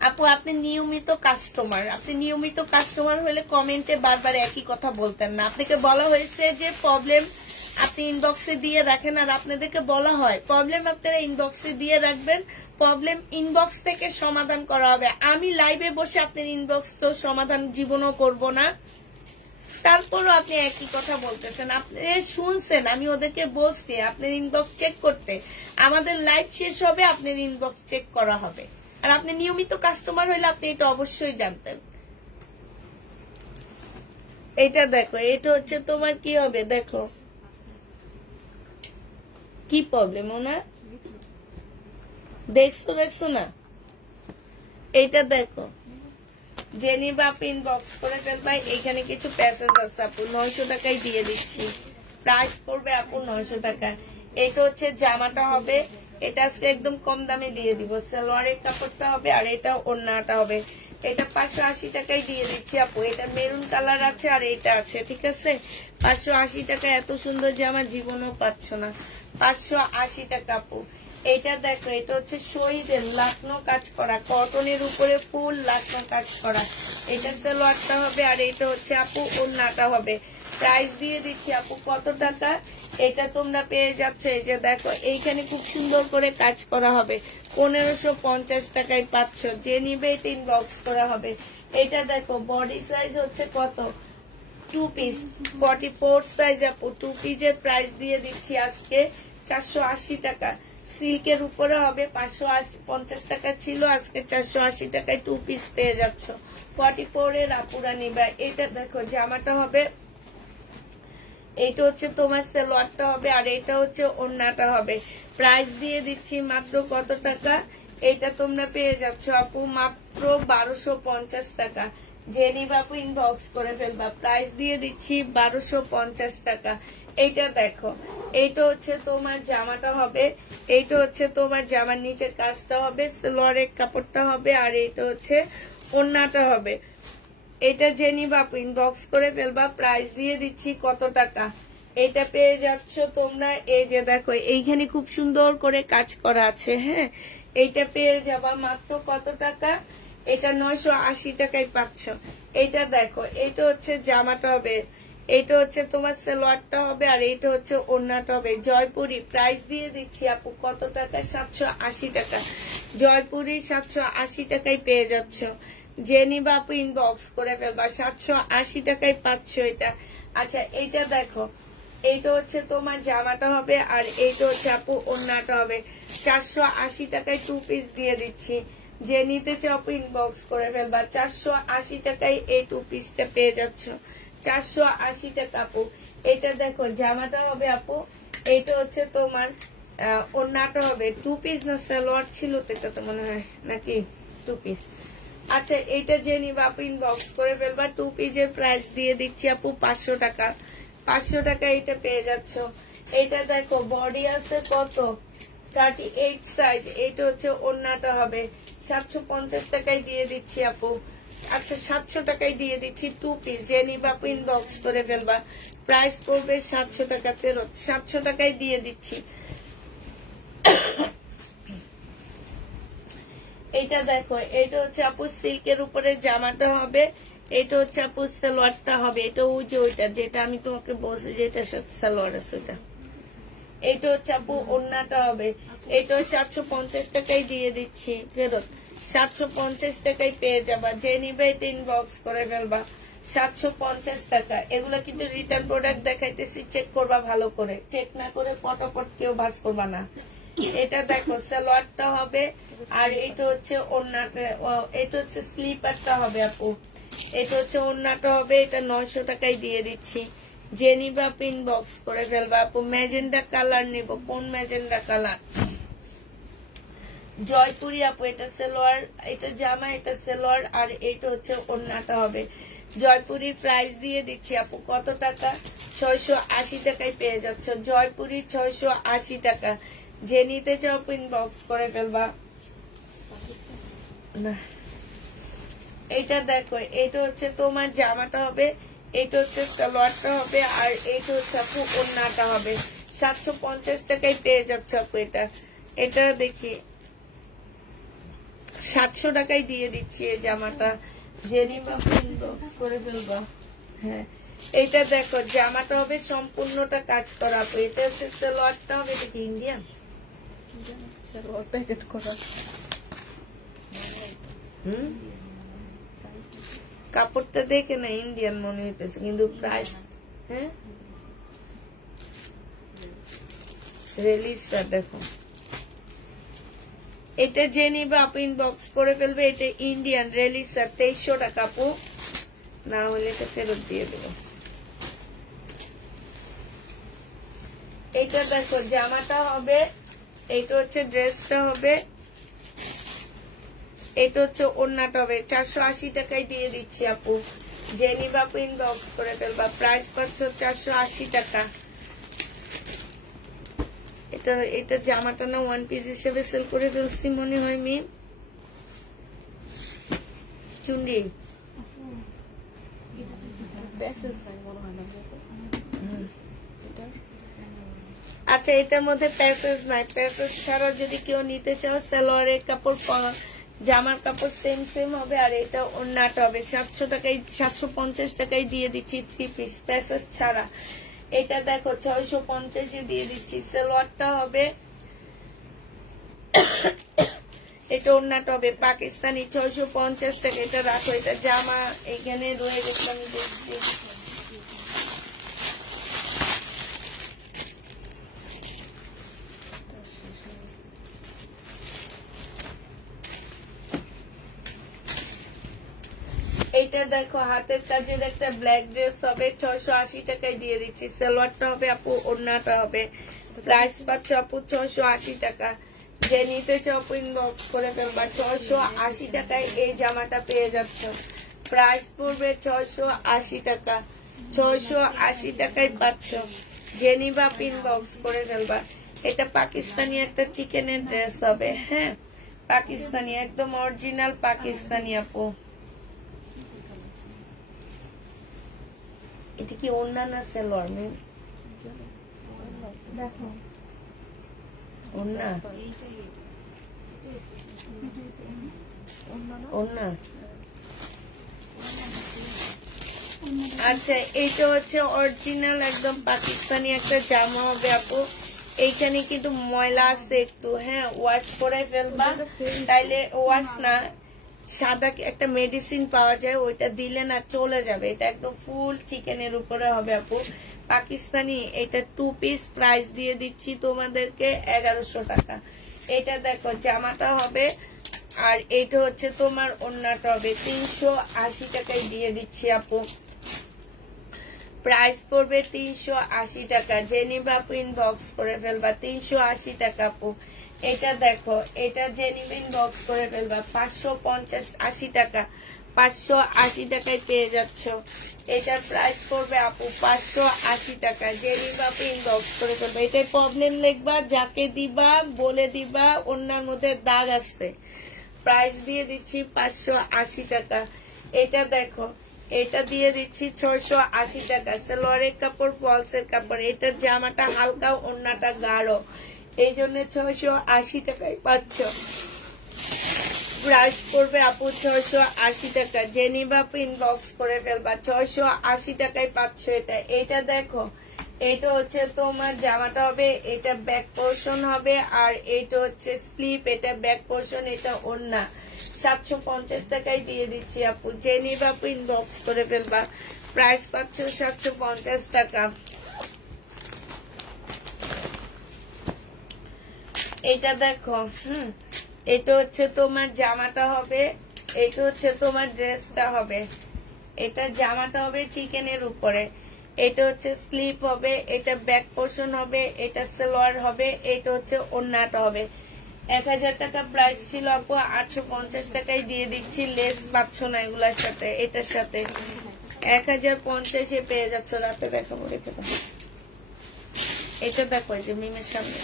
আপু আপনি নিয়মিত কাস্টমার, আপনি নিয়মিত কাস্টমার হলে কমেন্টে বারবার একই কথা বলতেন না। আপনাকে বলা হয়েছে যে প্রবলেম আপনি ইনবক্সে দিয়ে রাখেন, আর আপনাদেরকে বলা হয় প্রবলেম আপনারা ইনবক্সে দিয়ে রাখবেন, প্রবলেম ইনবক্স থেকে সমাধান করা হবে। আমি লাইভে বসে আপনার ইনবক্স তো সমাধান জীবনও করব না, তারপরও আপনি একই কথা বলতেছেন। আপনি শুনছেন আমি ওদেরকে বলছি আপনার ইনবক্স চেক করতে, আমাদের লাইভ শেষ হবে আপনার ইনবক্স চেক করা হবে। আর আপনি নিয়মিত কাস্টমার হইলে আপনি এটা অবশ্যই জানতেন। এটা দেখো, এটা হচ্ছে তোমার কি হবে দেখো, কি প্রবলেম না দেখছো না। এইটা দেখো, যে নিবা আপনি ইনবক্স করে ফেলবা। এইখানে কিছু প্যাসেজ আছে আপু, 900 টাকায় দিয়ে দিচ্ছি। প্রাইস পড়বে আপু 900 টাকা। এটা হচ্ছে জামাটা হবে, এটা আজকে একদম কম দামে দিয়ে দিব। সালোয়ারের কাপড়টা হবে, আর এটা ওড়নাটা হবে। এটা 580 টাকায় দিয়ে দিচ্ছি আপু। এটা মেরুন কালার আছে, আর এটা আছে, ঠিক আছে। 580 টাকা, এত সুন্দর জামা জীবনও পাচ্ছ না। 580 টাকা আপু। এটা দেখো, এটা হচ্ছে শহীদের লাকনো কাজ করা, কটনের উপরে ফুল লাকনো কাজ করা। এটা সালোয়ারটা হবে, আর এটা হচ্ছে আপু ওড়নাটা হবে। প্রাইস দিয়ে দিচ্ছি আপু কত টাকা, এটা তোমরা পেয়ে যাচ্ছ। এই যে দেখো, এইখানে খুব সুন্দর করে কাজ করা হবে। 1550 টাকায় পাচ্ছ। যে নিবে এটা ইনবক্স করা হবে। এটা দেখো বডি সাইজ হচ্ছে কত, 2 পিস 44 সাইজ আপু। 2 পিসের প্রাইস দিয়ে দিচ্ছি আজকে 480 টাকা। সিল্কের উপরে হবে, 550 টাকা ছিল, আজকে 480 টাকায় 2 পিস পেয়ে যাচ্ছ। 44 এর আপুরা নিবা। এটা দেখো জামাটা হবে, এইটা হচ্ছে তোমার সালোয়ারটা হবে, আর এটা হচ্ছে ওড়নাটা হবে। প্রাইস দিয়ে দিচ্ছি মাত্র কত টাকা, এটা তোমরা পেয়ে যাচ্ছ আপু মাত্র 1250 টাকা। যে নিবা আপু ইনবক্স করে ফেলবা। প্রাইস দিয়ে দিচ্ছি 1250 টাকা। এইটা দেখো, এইটা হচ্ছে তোমার জামাটা হবে, এইটা হচ্ছে তোমার জামার নিচের কাজটা হবে, সালোয়ারের কাপড়টা হবে, আর এইটা হচ্ছে ওড়নাটা হবে। এটা যে নিবা আপু ইনবক্স করে ফেলবা। প্রাইস দিয়ে দিচ্ছি কত টাকা, এটা পেয়ে যাচ্ছ তোমরা। এই যে দেখো, এইখানে খুব সুন্দর করে কাজ করা আছে, হ্যাঁ। এইটা পেয়ে যাবা মাত্র কত টাকা, এটা 980 টাকায় পাচ্ছ। এইটা দেখো, এইটা হচ্ছে জামাটা হবে, এইটা হচ্ছে তোমার সালোয়ারটা হবে, আর এইটা হচ্ছে ওড়নাটা হবে। জয়পুরি প্রাইস দিয়ে দিচ্ছি আপু কত টাকা, 780 টাকা। জয়পুরি 780 টাকায় পেয়ে যাচ্ছ। যে নিবা আপু ইনবক্স করে ফেলবা। 780 টাকায় পাচ্ছ এটা। আচ্ছা এইটা দেখো, এইটা হচ্ছে তোমার জামাটা হবে, আর এইটা হচ্ছে আপু ওড়নাটা হবে। 480 টাকায় 2 পিস দিয়ে দিচ্ছি। যে নিতে চাও আপু ইনবক্স করে ফেলবা। 480 টাকায় এই 2 পিসটা পেয়ে যাচ্ছ। 480 টাকা আপু। এটা দেখো জামাটা হবে আপু, এইটা হচ্ছে তোমার ওড়নাটা হবে। 2 পিস না সালোয়ার ছিল তো, এটা তো মনে হয় নাকি 2 পিস। আচ্ছা এইটা যে নিবা আপু ইনবক্স করে ফেলবা। 2 পিসের প্রাইস দিয়ে দিচ্ছি আপু 500 টাকা। 500 টাকা এটা পেয়ে যাচ্ছ। এটা দেখো বডি আছে কত, 38 সাইজ। এইটা হচ্ছে ওড়নাটা হবে। 750 টাকায় দিয়ে দিচ্ছি আপু। আচ্ছা 700 টাকায় দিয়ে দিচ্ছি 2 পিস। যে নিবা আপু ইনবক্স করে ফেলবা। প্রাইস পড়বে 700 টাকা ফেরত। 700 টাকায় দিয়ে দিচ্ছি। এটা দেখো, এটা হচ্ছে আপু সিল্কের উপরে জামাটা হবে, এটা হচ্ছে আপু সালোয়ারটা হবে। এটা ওই যে ওইটা যেটা আমি তোমাকে বলছি, যেটার সাথে সালোয়ার আছে ওইটা। এটা হচ্ছে আপু ওড়নাটা হবে, এটাও 750 টাকায় দিয়ে দিচ্ছি ফেরত, 750 টাকায় পেয়ে যাবা, যে নিবে এটা ইনবক্স করে ফেলবা, 750 টাকা। এগুলো কিন্তু রিটার্ন প্রোডাক্ট দেখাইতেছি, চেক করবা ভালো করে, চেক না করে পটাপট কেউ ভাস করবা না। এটা দেখো সালোয়ারটা হবে, আর এটা হচ্ছে ওড়নাটা, এটা হচ্ছে স্লিপারটা হবে আপু, এটা হচ্ছে ওড়নাটা হবে, এটা 900 টাকায় দিয়ে দিচ্ছি, যে নিবা পিন বক্স করে ফেলবা আপু। ম্যাজেন্ডা কালার নিব, কোন ম্যাজেন্ডা কালার? জয়পুরি আপু, এটা সালোয়ার, এটা জামা, এটা সালোয়ার, আর এটা হচ্ছে ওড়নাটা হবে। জয়পুরির প্রাইস দিয়ে দিচ্ছি আপু কত টাকা? 680 টাকায় পেয়ে যাচ্ছ জয়পুরি, 680 টাকা। যে নিতে চাও পিন বক্স করে ফেলবা না। এটা দেখো, এটা হচ্ছে তোমার জামাটা হবে, এটা হচ্ছে সালোয়ারটা হবে, আর এটা হচ্ছে আপু ওড়নাটা হবে। 750 টাকায় পেয়ে যাচ্ছ আপু। এটা দেখি 700 টাকায় দিয়ে দিচ্ছি এই জামাটা, জেনিমা পিন বক্স করে ফেলবা। হ্যাঁ, এটা দেখো জামাটা হবে সম্পূর্ণটা কাজ করা আপু, এটা হচ্ছে সালোয়ারটা হবে, এটা কি ইন্ডিয়ান প্যাকেট করা। কাপড়টা দেখে না ইন্ডিয়ান মনে হইতেছে, কিন্তু প্রাইস হ্যাঁ রিলিজটা দেখো। এটা যে নিবে আপু ইনবক্স করে ফেলবে, এটা ইন্ডিয়ান রিলিজটা 2300 টাকা আপু, না হলে এটা ফেরত দিয়ে দেব। এটা দেখো জামাটা হবে, এটা হচ্ছে ড্রেসটা হবে, এটা হচ্ছে ওড়নাটা হবে। 480 টাকায় দিয়ে দিচ্ছি আপু, যে নিবা আপু ইনবক্স করে ফেলবা, প্রাইস পাচ্ছ 480 টাকা। এটা জামাটা না ওয়ান পিস হিসেবে সেল করে ফেলছি মনে হয় মি চুন্ডি। আচ্ছা, এটার মধ্যে প্যাসেজ নাই, প্যাসেজ ছাড়া যদি কেউ নিতে চাও সালোয়ারের কাপড় জামার কাপড় সেম সেম হবে, আর এটা ওড়নাটা হবে। 700 টাকায় 750 টাকায় দিয়ে দিচ্ছি 3 পিস প্যাসেজ ছাড়া। এটা দেখো 650 দিয়ে দিচ্ছি, সালোয়ারটা হবে, এটা ওড়নাটা হবে পাকিস্তানি, 650 টাকা। এটা রাখো, এটা জামা এখানে রয়ে গেছে, আমি দেখছি। এটা দেখো হাতের কাজের একটা ব্ল্যাক ড্রেস হবে, 680 টাকায় দিয়ে দিচ্ছি, সালোয়ারটা হবে আপু, ওড়নাটা হবে। প্রাইস পাচ্ছ আপু 680 টাকা। যে নিতে চাও ইনবক্স করে ফেলবা, 680 টাকায় এই জামাটা পেয়ে যাচ্ছ। প্রাইস পড়বে 680 টাকা, 680 টাকায় পাচ্ছ। যে নিবা ইনবক্স করে ফেলবা। এটা পাকিস্তানি একটা চিকেনের ড্রেস হবে, হ্যাঁ পাকিস্তানি, একদম অরিজিনাল পাকিস্তানি আপু। এটা কি ওড়না না সালোয়ার? ওড়না, ওড়না। আচ্ছা, এইটা হচ্ছে অরিজিনাল একদম পাকিস্তানি একটা জামা হবে আপু। এইখানে কিন্তু ময়লা আছে একটু, হ্যাঁ ওয়াশ করে ফেলবা, তাইলে ওয়াশ না, সাদা একটা মেডিসিন পাওয়া যায়, ওইটা দিলে না চলে যাবে। এটা একদম ফুল চিকেনের উপরে হবে আপু, পাকিস্তানি। এটা 2 পিস, প্রাইস দিয়ে দিচ্ছি তোমাদেরকে 1100 টাকা। এটা দেখো জামাটা হবে, আর এটা হচ্ছে তোমার ওড়নাটা হবে, 380 টাকায় দিয়ে দিচ্ছি আপু। প্রাইস পড়বে 380 টাকা। যে নিবা আপু ইনবক্স করে ফেলবা, 380 টাকা আপু। এটা দেখো, এটা যে নিবে ইনবক্স করে ফেলবা, 580 টাকা, 580 টাকায় পেয়ে যাচ্ছ। এটার প্রাইস পড়বে আপু 580 টাকা। যে নিবা আপু ইনবক্স করে ফেলবা। এটাই প্রবলেম লিখবা, যাকে দিবা বলে দিবা ওনার মধ্যে দাগ আসছে। প্রাইস দিয়ে দিচ্ছি 580 টাকা। এটা দেখো, এটা দিয়ে দিচ্ছি 680 টাকা। সালোয়ারের কাপড়, ফলসের কাপড়। এটার জামাটা হালকা, ওড়নাটা গাঢ়, এই জন্য 680 টাকায় পাচ্ছ। প্রাইস পড়বে আপু 680 টাকা। যে নিবা আপু ইনবক্স করে ফেলবা, 680 টাকায় পাচ্ছ। এটা দেখো, এটা হচ্ছে তোমার জামাটা হবে, এটা ব্যাক পোর্শন হবে, আর এটা হচ্ছে স্লিপ, এটা ব্যাক পোর্শন, এটা ওড়না। 750 টাকায় দিয়ে দিচ্ছি আপু, যে নিবে আপু ইনবক্স করে ফেলবা। প্রাইস পাচ্ছ 750 টাকা। এটা দেখো, এটা হচ্ছে তোমার জামাটা হবে, এটা হচ্ছে তোমার ড্রেসটা হবে। এটা জামাটা হবে চিকেনের উপরে, এটা হচ্ছে স্লিপ হবে, এটা ব্যাক পোর্শন হবে, এটা সালোয়ার হবে, এটা হচ্ছে ওড়নাটা হবে। 1000 টাকা প্রাইস ছিল আপু, 850 টাকায় দিয়ে দিচ্ছি। লেস পাচ্ছ না এগুলার সাথে, এটার সাথে 1050-এ পেয়ে যাচ্ছ। রাতে দেখাবো, রেখে দাও। এটা দেখো, এই যে মিমের সামনে,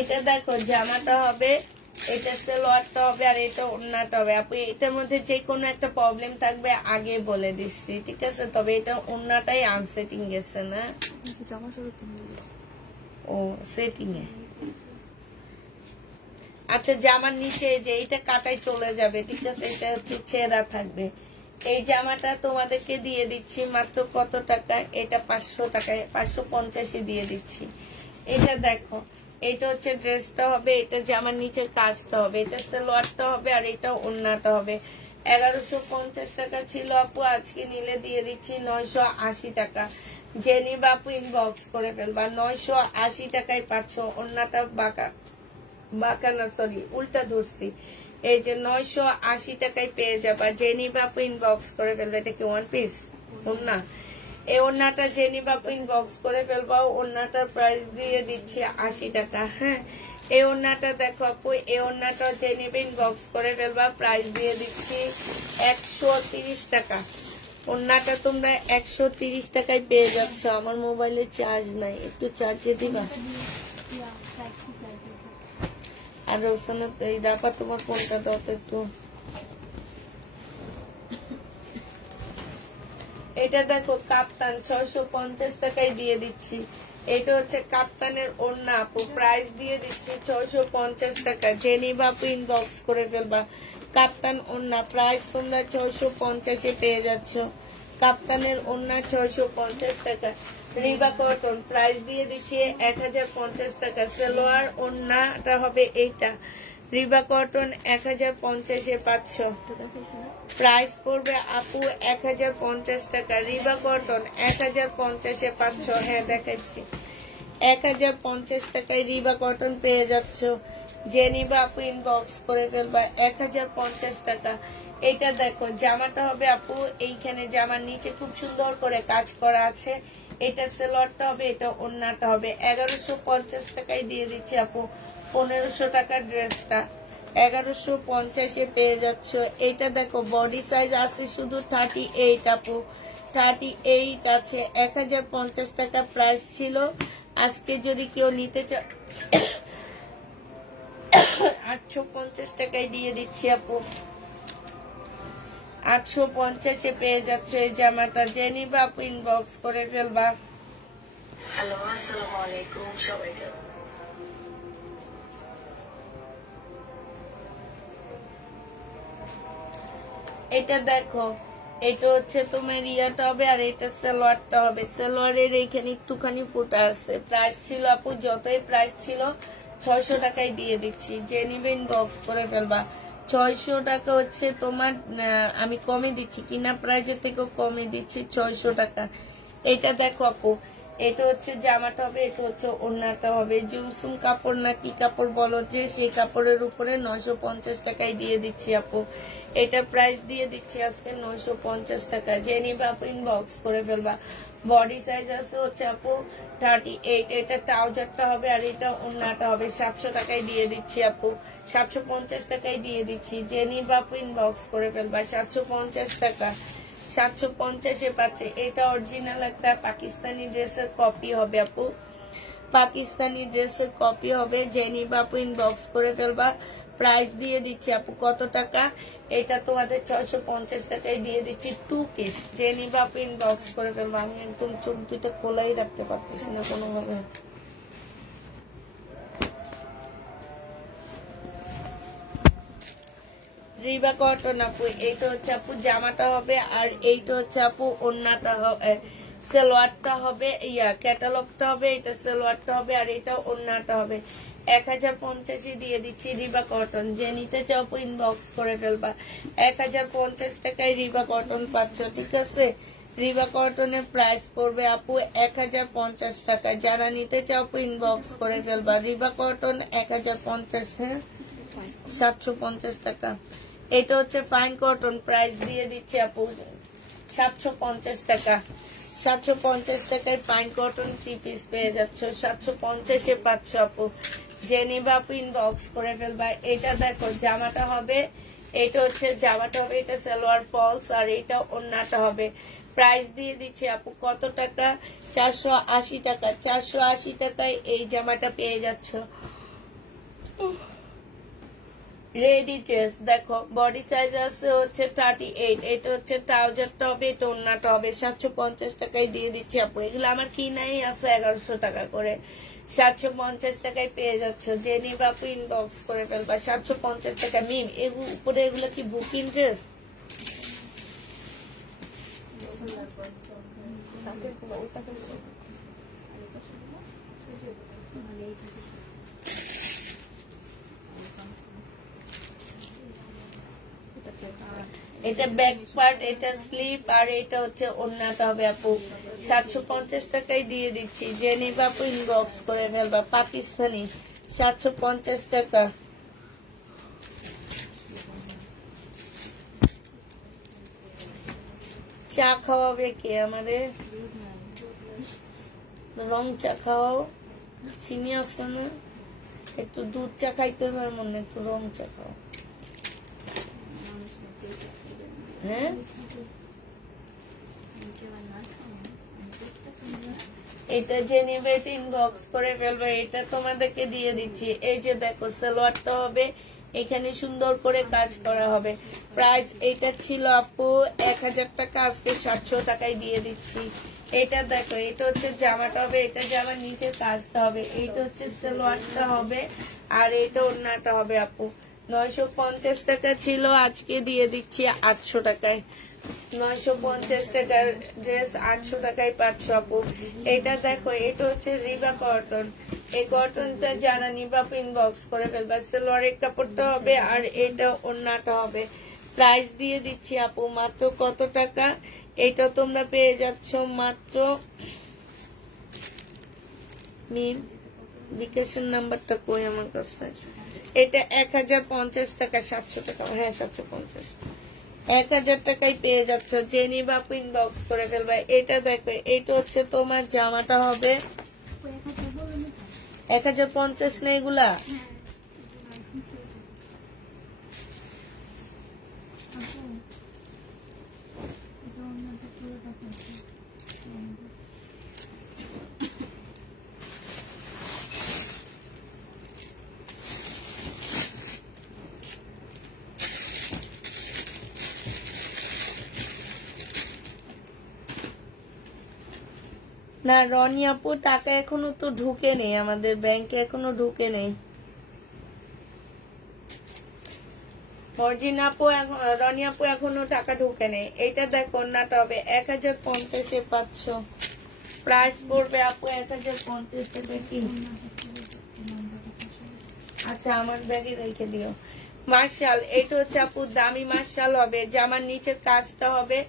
এটা দেখো জামাটা হবে, এটা সালোয়ারটা হবে, আর এটা ওড়নাটা হবে। আপু এটার মধ্যে যে কোনো একটা প্রবলেম থাকবে আগে বলে দিচ্ছি, ঠিক আছে? তবে এটা ওড়নাটাই আনসেটিং গেছে না, ও সেটিং এ। আচ্ছা, জামার নিচে যে এটা কাটাই চলে যাবে, ঠিক আছে? এটা হচ্ছে ছেঁড়া থাকবে। এই জামাটা তোমাদেরকে দিয়ে দিচ্ছি মাত্র কত টাকা? এটা 500 টাকায়, 550-এ দিয়ে দিচ্ছি। এটা দেখো, এটা হচ্ছে ড্রেসটা হবে, এটা জামার নিচের কাজটা হবে, এটা সালোয়ারটা হবে, আর এটা ওড়নাটা হবে। 1150 টাকা ছিল আপু, আজকে নিলে দিয়ে দিচ্ছি 980 টাকা। যে নিবে আপু ইনবক্স করে ফেলবা। 980 টাকায় পাচ্ছ। ওড়নাটা বাঁকা না, সরি উল্টা ধরছি। এই যে 980 টাকায় পেয়ে যাবা। যে নিবে আপু ইনবক্স করে ফেলবা। এটা কি ওয়ান পিস ওড়না? এই ওড়নাটা যে নিবে আপু ইনবক্স করে ফেলবা। ওড়নাটার প্রাইস দিয়ে দিচ্ছি 80 টাকা। হ্যাঁ, এই ওড়নাটা দেখো আপু, এই ওড়নাটা যে নিবে ইনবক্স করে ফেলবা। প্রাইস দিয়ে দিচ্ছি 130 টাকা। ওড়নাটা তোমরা 130 টাকায় পেয়ে যাচ্ছ। আমার মোবাইলে চার্জ নাই, একটু চার্জে দিবা। আর ওখানে এই ডাকা তোমার ফোনটা দাও তো একটু। এটা দেখো কাপ্তান, 650 টাকায় দিয়ে দিচ্ছি। এটা হচ্ছে কাপ্তানের ওড়না আপু, প্রাইস দিয়ে দিচ্ছি 650 টাকা। যে নিবা আপু ইনবক্স করে ফেলবা। কাপ্তান ওড়না প্রাইস তোমরা 650-এ পেয়ে যাচ্ছ। কাপ্তানের ওড়না 650 টাকা। রিবা কটন প্রাইস দিয়ে দিচ্ছি 1050 টাকা। সালোয়ার ওড়নাটা হবে এইটা। রিবা কটন 1050-এ পাচ্ছ। প্রাইস পড়বে আপু 1050 টাকা। রিবা কটন 1050-এ পাচ্ছ। হ্যাঁ দেখাচ্ছি, 1050 টাকায় রিবা কটন পেয়ে যাচ্ছ। যে নিবা আপু ইনবক্স করে ফেলবা। 1050 টাকা। এটা দেখো জামাটা হবে আপু, এইখানে জামার নিচে খুব সুন্দর করে কাজ করা আছে। এটা সালোয়ারটা হবে, এটা ওড়নাটা হবে। 1150 টাকায় দিয়ে দিচ্ছি আপু। 1500 টাকার ড্রেসটা 1150-এ পেয়ে যাচ্ছ। এইটা দেখো বডি সাইজ আছে শুধু 38 আপু, 38 আছে। 1050 টাকা প্রাইস ছিল। আজকে যদি কেউ নিতে চায় 850 টাকায় দিয়ে দিচ্ছি আপু। 850-এ পেয়ে যাচ্ছ এই জামাটা। যে নিবা আপু ইনবক্স করে ফেলবা। হ্যালো, আসসালামু আলাইকুম সবাইকে। এটা দেখো, এটা হচ্ছে তোমার ইয়াটা হবে, আর এটা সালোয়ারটা হবে। সালোয়ারের এইখানে একটুখানি ফুটা আছে। প্রাইস ছিল আপু, যতই প্রাইস ছিল 600 টাকায় দিয়ে দিচ্ছি। যে নিবে ইনবক্স করে ফেলবা। 600 টাকা হচ্ছে তোমার, আমি কমে দিচ্ছি, কিনা প্রাইজের থেকেও কমে দিচ্ছি 600 টাকা। এটা দেখো আপু, এটা হচ্ছে জামাটা হবে, এটা হচ্ছে ওড়নাটা হবে। জুমসুম কাপড় না কি কাপড় বলো যে, সেই কাপড়ের উপরে 950 টাকায় দিয়ে দিচ্ছি আপু। এটা প্রাইস দিয়ে দিচ্ছি আজকে 950 টাকা। যে নিবে আপু ইনবক্স করে ফেলবা। বডি সাইজ আছে হচ্ছে আপু 38। এটা ট্রাউজারটা হবে, আর এটা ওড়নাটা হবে। 700 টাকায় দিয়ে দিচ্ছি আপু। 750 টাকায় দিয়ে দিচ্ছি। যে নিবে আপু ইনবক্স করে ফেলবা। 750 টাকা। 750-এ পাচ্ছে। এটা অরিজিনাল একটা পাকিস্তানি ড্রেসের কপি হবে আপু, পাকিস্তানি ড্রেসের কপি হবে। যে নিবে আপু ইনবক্স করে ফেলবা। প্রাইস দিয়ে দিচ্ছি আপু কত টাকা? এটা তোমাদের 650 টাকায় দিয়ে দিচ্ছি 2 পিস। যে নিবে আপু ইনবক্স করে ফেলবা। আমি একদম চোখ দুটো খোলাই রাখতে পারতেছি না কোনোভাবে। রিবা কটন আপু, এইটা হচ্ছে আপু জামাটা হবে, আর এইটা হচ্ছে আপু ওন্নাটা হবে, সালোয়ারটা হবে, ক্যাটালগটা হবে, এটা সালোয়ারটা হবে, আর এটা ওন্নাটা হবে। 1050 দিয়ে দিচ্ছি রিবা কটন। যে নিতে চাও আপু ইনবক্স করে ফেলবা। 1050 টাকায় রিবা কটন পাচ্ছ, ঠিক আছে। রিবা কটনের প্রাইস পড়বে আপু 1050 টাকা। যারা নিতে চাও আপু ইনবক্স করে ফেলবা। রিবা কটন 1050, হ্যাঁ 750 টাকা। এটা হচ্ছে ফাইন কটন, প্রাইস দিয়ে দিচ্ছি আপু 750 টাকা। 750 টাকায় ফাইন কটন 3 পিস পেয়ে যাচ্ছ, 750-এ পাচ্ছ আপু। যে নিবা আপু ইনবক্স করে ফেলবা। এটা দেখো জামাটা হবে, এটা হচ্ছে জামাটা হবে, এটা সালোয়ার ফলস, আর এটা ওন্নাটা হবে। প্রাইস দিয়ে দিচ্ছি আপু কত টাকা? 480 টাকা। 480 টাকায় এই জামাটা পেয়ে যাচ্ছ। রেডি ড্রেস দেখো, বডি সাইজ আছে হচ্ছে 38, এটা হচ্ছে ট্রাউজারটা হবে, এটা ওন্নাটা হবে। 750 টাকায় দিয়ে দিচ্ছি আপু। এগুলো আমার কিনাই আছে 1100 টাকা করে। 750 টাকায় পেয়ে যাচ্ছ। যে নিবা আপু ইনবক্স করে ফেলবা। 750 টাকা। মিম উপরে এগুলো কি বুকিং ড্রেস? এটা ব্যাক পার্ট, এটা স্লিপ, আর এটা হচ্ছে ওন্নাটা হবে আপু। 750 টাকায় দিয়ে দিচ্ছি। যে নিবা আপু ইনবক্স করে ফেলবা। পাকিস্তানি 750 টাকা। চা খাওয়াবে কে আমারে? রং চা খাওয়াও, চিনি আছে না? একটু দুধ চা খাইতে পারবো মনে, একটু রং চা খাও। হ্যাঁ এটা যে নেবে ইনবক্স করে ফেলবে। এটা তোমাদেরকে দিয়ে দিচ্ছি। এই যে দেখো সালোয়ারটা হবে, এখানে সুন্দর করে কাজ করা হবে। প্রাইস এটা ছিল আপু 1000 টাকা, আজকে 700 টাকায় দিয়ে দিচ্ছি। এটা দেখো, এটা হচ্ছে জামাটা হবে, এটা জামার নিচে কাজটা হবে, এইটা হচ্ছে সালোয়ারটা হবে, আর এটা ওন্নাটা হবে আপু। 950 টাকা ছিল, আজকে দিয়ে দিচ্ছি 800 টাকায়। 950 টাকার ড্রেস 800 টাকায় পাচ্ছ আপু। এটা দেখো, এটা হচ্ছে রিবা কটন। এই কটনটা যারা নিবা ইনবক্স করে ফেলবা। সালোয়ারের কাপড়টা হবে, আর এটা ওন্নাটা হবে। প্রাইস দিয়ে দিচ্ছি আপু মাত্র কত টাকা? এটা তোমরা পেয়ে যাচ্ছ মাত্র, মিম বিকাশের নাম্বারটা কই আমার কাছে? এটা 1050 টাকা। 700 টাকা, হ্যাঁ 750। 1000 টাকায় পেয়ে যাচ্ছ। যে নিবা আপু ইনবক্স করে ফেলবা। এটা দেখো, এটা হচ্ছে তোমার জামাটা হবে 1050 না এগুলা? না রনি আপু, টাকা এখনো তো ঢুকে নেই আমাদের ব্যাংকে, এখনো ঢুকে নেই। মর্জিনা আপু, রনি আপু এখনো টাকা ঢুকে নেই। এটা দেখো ওন্নাটা হবে 1050-এ পাচ্ছ। প্রাইস পড়বে আপু 1050 টাকা। কি আচ্ছা, আমার ব্যাগে রেখে দিও। মার্শাল, এটা হচ্ছে আপু দামি মার্শাল হবে, জামার নিচের কাজটা হবে।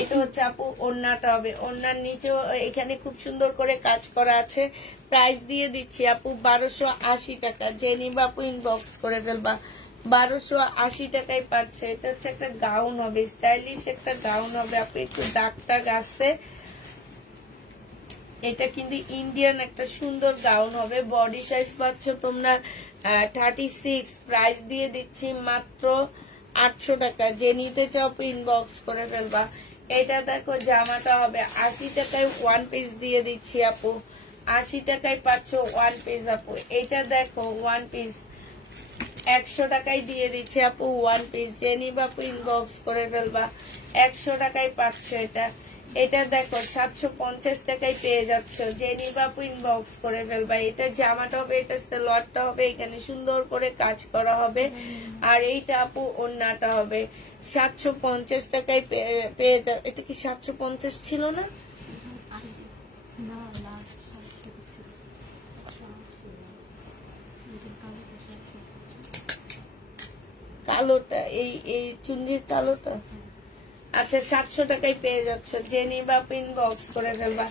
এটা হচ্ছে আপু ওন্নাটা হবে, ওন্নার নিচেও এখানে খুব সুন্দর করে কাজ করা আছে। প্রাইস দিয়ে দিচ্ছি আপু 1280 টাকা। যে নিবা আপু ইনবক্স করে ফেলবা। 1280 টাকায় পাচ্ছে। এটা হচ্ছে একটা গাউন হবে, স্টাইলিশ একটা গাউন হবে আপু, একটু দাগ টাগ আছে। এটা কিন্তু ইন্ডিয়ান একটা সুন্দর গাউন হবে। বডি সাইজ পাচ্ছ তোমরা 36। প্রাইস দিয়ে দিচ্ছি মাত্র 800 টাকা। যে নিতে চাও ইনবক্স করে ফেলবা। এটা দেখো জামাটা হবে 80 টাকায় 1 পিস দিয়ে দিচ্ছি আপু। 80 টাকায় পাচ্ছ 1 পিস আপু। এটা দেখো 1 পিস 100 টাকায় দিয়ে দিচ্ছি আপু 1 পিস। যে নিবা আপু ইনবক্স করে ফেলবা। 100 টাকায় পাচ্ছ এটা। এটা দেখো 750 টাকায় পেয়ে যাচ্ছ, যে নিবা ইনবক্স করে ফেলবা। এটা জামাটা হবে, এটা সালোয়ারটা হবে, এখানে সুন্দর করে কাজ করা হবে, আর এইটা আপু ওড়নাটা হবে। 750 টাকায় পেয়ে যা। এটা কি 750 ছিল না? কালোটা, এই চুন্ডির কালোটা। আচ্ছা 700 টাকায় পেয়ে যাচ্ছ, যে নিবা ইনবক্স করে ফেলবা।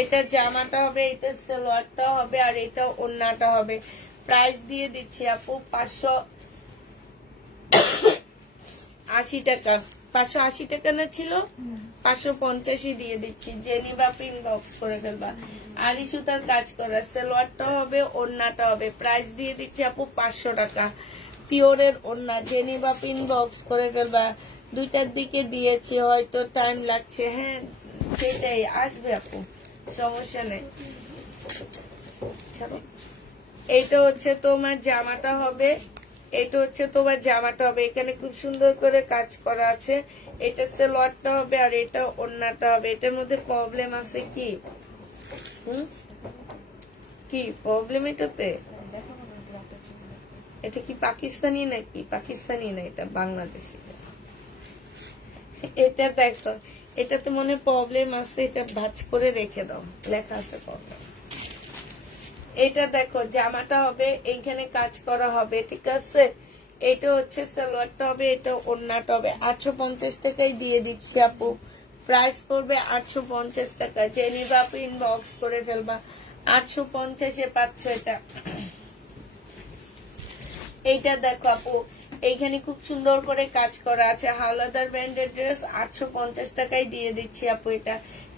এটা জামাটা হবে, এটা সালোয়ারটা হবে, আর এটা ওড়নাটা হবে। প্রাইস দিয়ে দিচ্ছি আপু 580 টাকা। 580 টাকা না ছিল, 550 দিয়ে দিচ্ছি, যে নিবা ইনবক্স করে ফেলবা। আরি সুতার কাজ করা, সালোয়ারটা হবে, ওড়নাটা হবে। প্রাইস দিয়ে দিচ্ছি আপু 500 টাকা। পিওরের ওড়না, যে নিবা ইনবক্স করে ফেলবা। দুইটার দিকে দিয়েছি, হয়তো টাইম লাগছে। হ্যাঁ সেটাই আসবে আপু, সমস্যা নেই। এইটা হচ্ছে তোমার জামাটা হবে, এটা হচ্ছে তোমার জামাটা হবে। এখানে খুব সুন্দর করে কাজ করা আছে। এটা সালোয়ারটা হবে, আর এটা ওড়নাটা হবে। এটার মধ্যে প্রবলেম আছে কি? কি প্রবলেম এটাতে? এটা কি পাকিস্তানি নাকি? পাকিস্তানি না, এটা বাংলাদেশি। এটা দেখো, এটাতে মনে প্রবলেম আছে, এটা ভাঁজ করে রেখে দাও, লেখা আছে প্রবলেম। এটা দেখো জামাটা হবে, এইখানে কাজ করা হবে, ঠিক আছে। এটা হচ্ছে সালোয়ারটা হবে, এটা ওড়নাটা হবে। 850 টাকায় দিয়ে দিচ্ছি আপু। প্রাইস করবে 850 টাকা। যে নিবা আপু ইনবক্স করে ফেলবা। 850-এ পাচ্ছ এটা। এইটা দেখো আপু, এইখানে খুব সুন্দর করে কাজ করা আছে, হাওলাদার ব্র্যান্ডের ড্রেস। 850 টাকায় দিয়ে দিচ্ছি আপু এটা।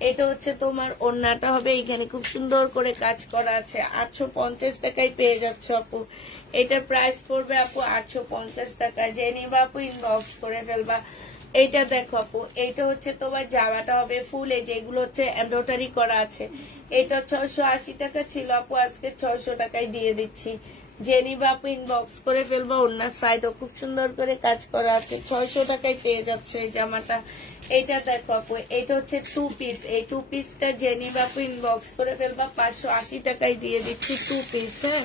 এটা হচ্ছে তোমার ওড়নাটা হবে, এইখানে খুব সুন্দর করে কাজ করা আছে। 850 টাকায় পেয়ে যাচ্ছ আপু। এটার প্রাইস পড়বে আপু 850 টাকা। যে নিবা আপু ইনবক্স করে ফেলবা। এইটা দেখো আপু, এইটা হচ্ছে তোমার জামাটা হবে ফুল, এই যেগুলো হচ্ছে এমব্রয়ডারি করা আছে। এটা 680 টাকা ছিল আপু, আজকে 600 টাকায় দিয়ে দিচ্ছি। যে নিবা আপু ইনবক্স করে ফেলবা। ওড়নার সাইডও খুব সুন্দর করে কাজ করা আছে। 600 টাকায় পেয়ে যাচ্ছে এই জামাটা। এইটা দেখো আপু, এটা হচ্ছে 2 পিস। এই 2 পিসটা যে নিবা আপু ইনবক্স করে ফেলবা। 580 টাকায় দিয়ে দিচ্ছি 2 পিস। হ্যাঁ,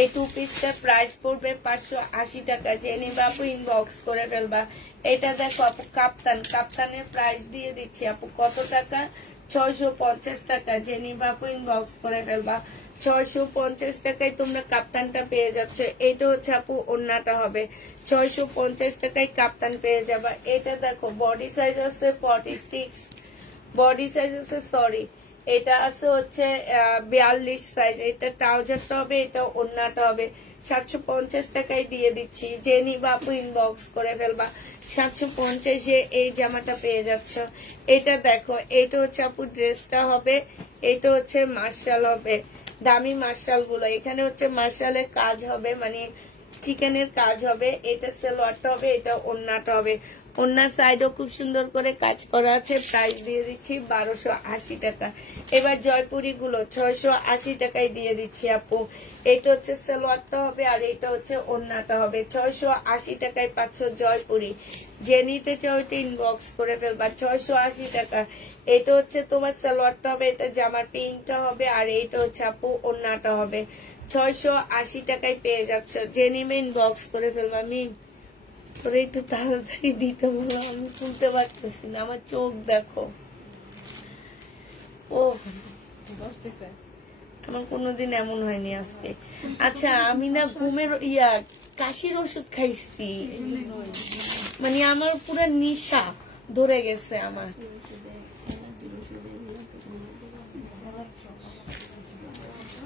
এই 2 পিসটার প্রাইস পড়বে 580 টাকা। যে নিবা আপু ইনবক্স করে ফেলবা। এটা দেখো আপু কাপ্তান, কাপ্তানের প্রাইস দিয়ে দিচ্ছি আপু কত টাকা? 650 টাকা। যে নিবা আপু ইনবক্স করে ফেলবা। 650 টাকায় তোমরা কাপ্তানটা পেয়ে যাচ্ছ। এটা হচ্ছে আপু ওড়নাটা হবে। 650 টাকায় কাপ্তান পেয়ে যাবা। এটা দেখো বডি সাইজ আছে 46, বডি সাইজ আছে, সরি এটা আছে হচ্ছে 42 সাইজ। এটা ট্রাউজারটা হবে, এটা ওড়নাটা হবে। 750 টাকায় দিয়ে দিচ্ছি। যে নিবা আপু ইনবক্স করে ফেলবা। 750-এ এই জামাটা পেয়ে যাচ্ছ। এটা দেখো, এটা হচ্ছে আপু ড্রেসটা হবে, এটা হচ্ছে মার্শাল হবে, দামি মার্শাল গুলো। এখানে হচ্ছে মার্শালের কাজ হবে, মানে চিকেনের কাজ হবে। এটা সালোয়ারটা হবে, এটা ওড়নাটা হবে। ওড়নার সাইডও খুব সুন্দর করে কাজ করা আছে। প্রাইস দিয়ে দিচ্ছি 1280 টাকা। এবার জয়পুরি গুলো 680 টাকায় দিয়ে দিচ্ছি আপু। এটা হচ্ছে সালোয়ারটা হবে, আর এটা হচ্ছে ওড়নাটা হবে। 680 টাকায় পাচ্ছ জয়পুরি। যে নিতে চাও এটা ইনবক্স করে ফেলবা। 680 টাকা। এটা হচ্ছে তোমার সালোয়ারটা হবে, এটা জামার পিংটা হবে, আর এইটা হচ্ছে আপু ওড়নাটা হবে। 680 টাকায় পেয়ে যাচ্ছ। যে নিবে ইনবক্স করে ফেলবা। আমি তোরে একটু তাড়াতাড়ি দিতে বলো, আমি তুলতে পারতেছি না, আমার চোখ দেখো। ও আমার কোনোদিন এমন হয়নি আজকে। আচ্ছা আমি না ঘুমের কাশির ওষুধ খাইছি, মানে আমার পুরো নিশা ধরে গেছে আমার।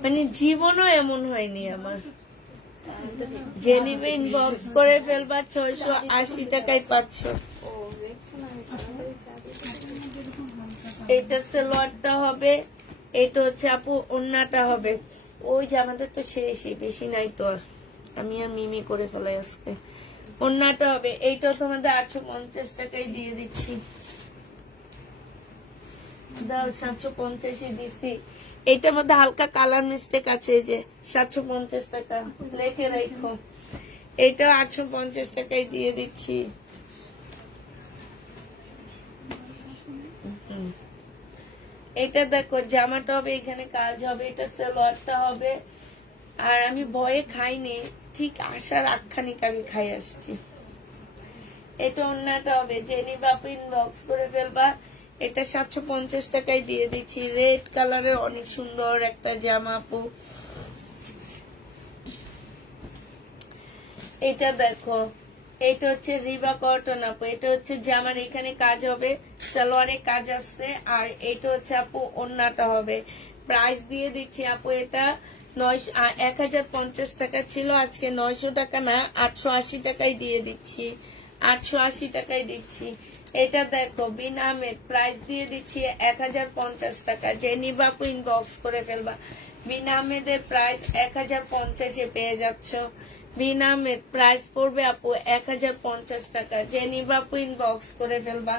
মানে জীবনও এমন হয়নি আমার। যে নিবে ইনবক্স করে ফেলবা। 680 টাকায় পাচ্ছ। এটা সালোয়ারটা হবে, এটা হচ্ছে আপু ওড়নাটা হবে। ওই যে আমাদের তো শেষই, বেশি নাই তো, আমি আর মিমি করে ফেলাই আজকে। ওড়নাটা হবে, এইটাও তোমাদের 850 টাকায় দিয়ে দিচ্ছি। দাও 750 দিচ্ছি। এইটার মধ্যে হালকা কালার মিস্টেক আছে, যে 750 টাকা লেখে রাখো। এইটা 850 টাকায় দিয়ে দিচ্ছি। এটা দেখো জামাটা হবে, এখানে কাজ হবে, এটা সালোয়ারটা হবে। আর আমি ভয়ে খাইনি, ঠিক আসার আখ্যানিক আমি খাই আসছি। এটা ওন্নাটা হবে, জেনি বাপু ইনবক্স করে ফেলবা। এটা 750 টাকায় দিয়ে দিচ্ছি। রেড কালারের অনেক সুন্দর একটা জামা আপু। এটা দেখো, এটা হচ্ছে রিবা কটন আপু। এটা হচ্ছে জামার এখানে কাজ হবে, সালোয়ারে কাজ আসছে। আর এটা হচ্ছে আপু ওন্নাটা হবে। প্রাইস দিয়ে দিচ্ছি আপু, এটা 1050 টাকা ছিল, আজকে 900 টাকা না 880 টাকায় দিয়ে দিচ্ছি। 880 টাকায় দিচ্ছি। এটা দেখো বিন আহমেদ, প্রাইস দিয়ে দিচ্ছি 1050 টাকা। যে নিবা আপু ইনবক্স করে ফেলবা। বিন আহমেদের প্রাইস 1050-এ পেয়ে যাচ্ছ। বিন আহমেদ প্রাইস পড়বে আপু 1050 টাকা। যে নিবা আপু ইনবক্স করে ফেলবা।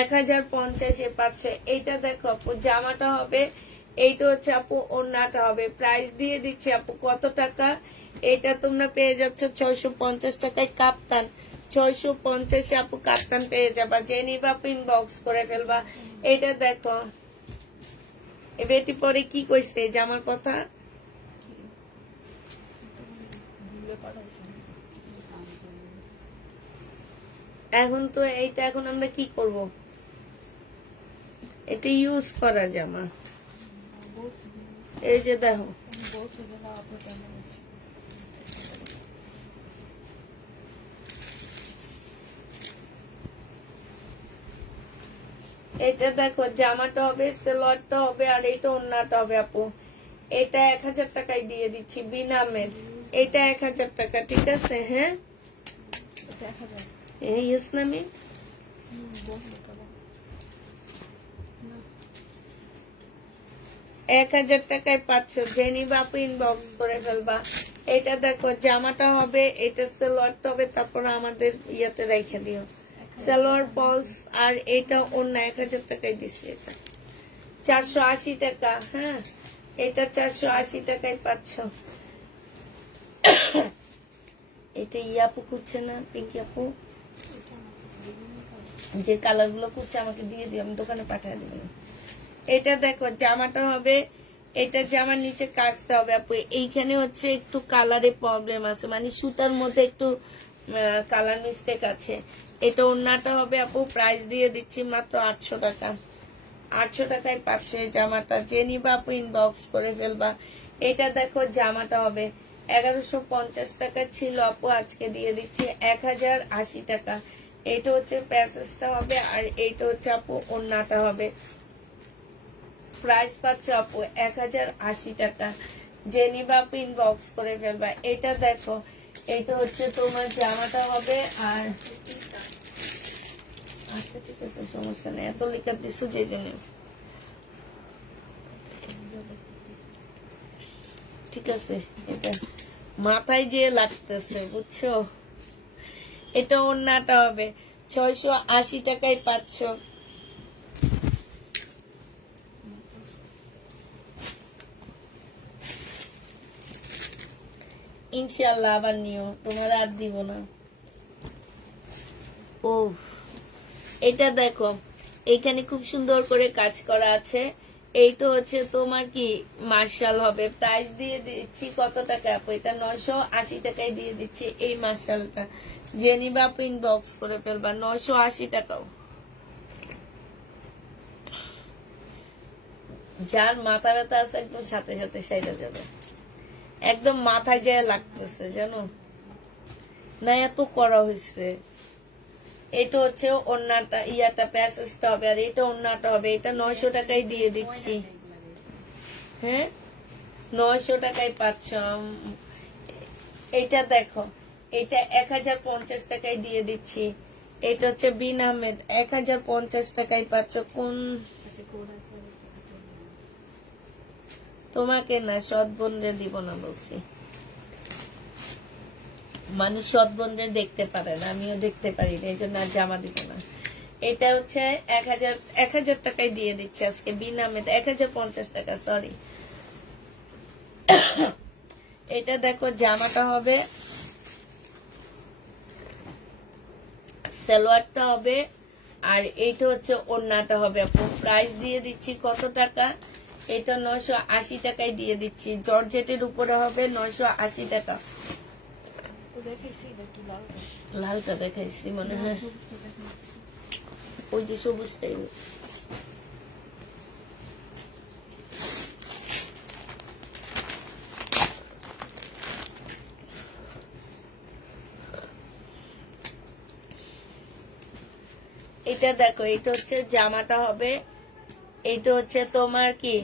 1050-এ পাচ্ছে। এইটা দেখো আপু জামাটা হবে, এইটা হচ্ছে আপু ওন্নাটা হবে। প্রাইস দিয়ে দিচ্ছি আপু কত টাকা? এটা তোমরা পেয়ে যাচ্ছ 650 টাকায় কাপ্তান। 650-এ আপু কাপ্তান পেয়ে যাবা। যে নিবা আপু ইনবক্স করে ফেলবা। এটা দেখো বেটি পরে কি কইছে জামার কথা। এখন তো এইটা এখন আমরা কি করব? এটা ইউজ করা জামা। এই যে দেখো এটা দেখো জামাটা হবে, সালোয়ারটা হবে, আর এটা ওন্নাটা হবে আপু। এটা 1000 টাকায় দিয়ে দিচ্ছি বিন আহমেদ। এটা 1000 টাকা, ঠিক আছে? হ্যাঁ এই ইসলামী 1000 টাকায় পাচ্ছ। জেনি বাপু ইনবক্স করে ফেলবা। এটা দেখো জামাটা হবে, এটা সালোয়ারটা হবে, তারপর আমাদের ইয়াতে রেখে দিও সালোয়ার ফলস। আর এটা অন্য 1000 টাকায় দিচ্ছি। এটা 480 টাকা। হ্যাঁ এটা 480 টাকায় পাচ্ছ। এটা ইয়াপু খুঁজছে না, পিঙ্কি আপু যে কালার গুলো খুঁজছে আমাকে দিয়ে দিও, আমি দোকানে পাঠিয়ে দিব। এটা দেখো জামাটা হবে, এটা জামার নিচে কাজটা হবে আপু। এইখানে হচ্ছে একটু কালারে প্রবলেম আছে, মানে সুতার মধ্যে একটু কালার মিস্টেক আছে। এটা ওন্নাটা হবে আপু। প্রাইস দিয়ে দিচ্ছি মাত্র 800 টাকা। 800 টাকায় পাচ্ছে এই জামাটা। যে নিবা আপু ইনবক্স করে ফেলবা। এটা দেখো জামাটা হবে 1150 টাকা ছিল আপু, আজকে দিয়ে দিচ্ছি 1080 টাকা। এটা হচ্ছে প্যাসেজটা হবে, আর এইটা হচ্ছে আপু ওন্নাটা হবে। প্রাইস পাচ্ছ আপু 1080 টাকা। যে নিবা আপু ইনবক্স করে ফেলবা। এটা দেখো, এটা হচ্ছে তোমার জামাটা হবে। আর আচ্ছা ঠিক আছে, সমস্যা নেই, এত লিখা দিছো যে জন্য ঠিক আছে। এটা মাথায় যে লাগতেছে বুঝছো। এটা ওন্নাটা হবে 680 টাকায় পাচ্ছ। ইনশাআল্লাহ আবার নিও, তোমার আর দিব না। ও এটা দেখো, এখানে খুব সুন্দর করে কাজ করা আছে। এইটা হচ্ছে তোমার কি মার্শাল হবে। প্রাইস দিয়ে দিচ্ছি কত টাকা আপু? এটা 980 টাকায় দিয়ে দিচ্ছি এই মার্শালটা। যে নিবা আপু ইনবক্স করে ফেলবা। 980 টাকাও। যার মাথা ব্যথা আছে একদম সাথে সাথে সাইডে যাবে, একদম মাথায় যায় লাগতেছে জানো না, এত করা হয়েছে। এটা হচ্ছে ওন্নাটা, ইয়াটা প্যাসেজটা হবে, আর এটা ওন্নাটা হবে। এটা 900 টাকায় দিয়ে দিচ্ছি। হ্যাঁ 900 টাকায় পাচ্ছ। এটা দেখো, এটা 1050 টাকায় দিয়ে দিচ্ছি। এটা হচ্ছে বিন আহমেদ, 1050 টাকায় পাচ্ছ। কোন তোমাকে না, সৎ বোনরে দিব না বলছি। মানুষ সৎ বোনদের দেখতে পারে না, আমিও দেখতে পারি না, এই জন্য আর জামা দিব না। এটা হচ্ছে 1000 টাকায় দিয়ে দিচ্ছে আজকে বিন আহমেদ। 1050 টাকা, সরি। এটা দেখো জামাটা হবে, সালোয়ারটা হবে, আর এইটা হচ্ছে ওড়নাটা হবে আপু, প্রাইস দিয়ে দিচ্ছি কত টাকা, এটা 980 টাকায় দিয়ে দিচ্ছি, জর্জেটের উপরে হবে 980 টাকা। লালটা দেখাইছি মনে হয়, ওই যে সবুজটাই। এটা দেখো, এটা হচ্ছে জামাটা হবে, এটা হচ্ছে তোমার কি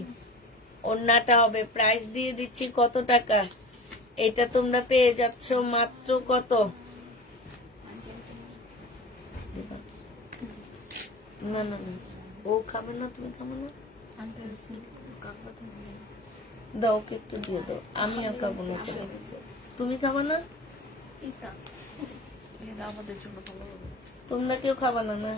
ওড়নাটা হবে, প্রাইস দিয়ে দিচ্ছি কত টাকা, এটা তোমরা পেয়ে যাচ্ছ মাত্র কত, না না না ও খাবে না, তুমি খাবে না, দাও ওকে একটু দিয়ে দাও, আমি আর খাবো না, তুমি খাবে না, আমাদের জন্য ভালো হবে। তোমরা কেউ খাবে না না?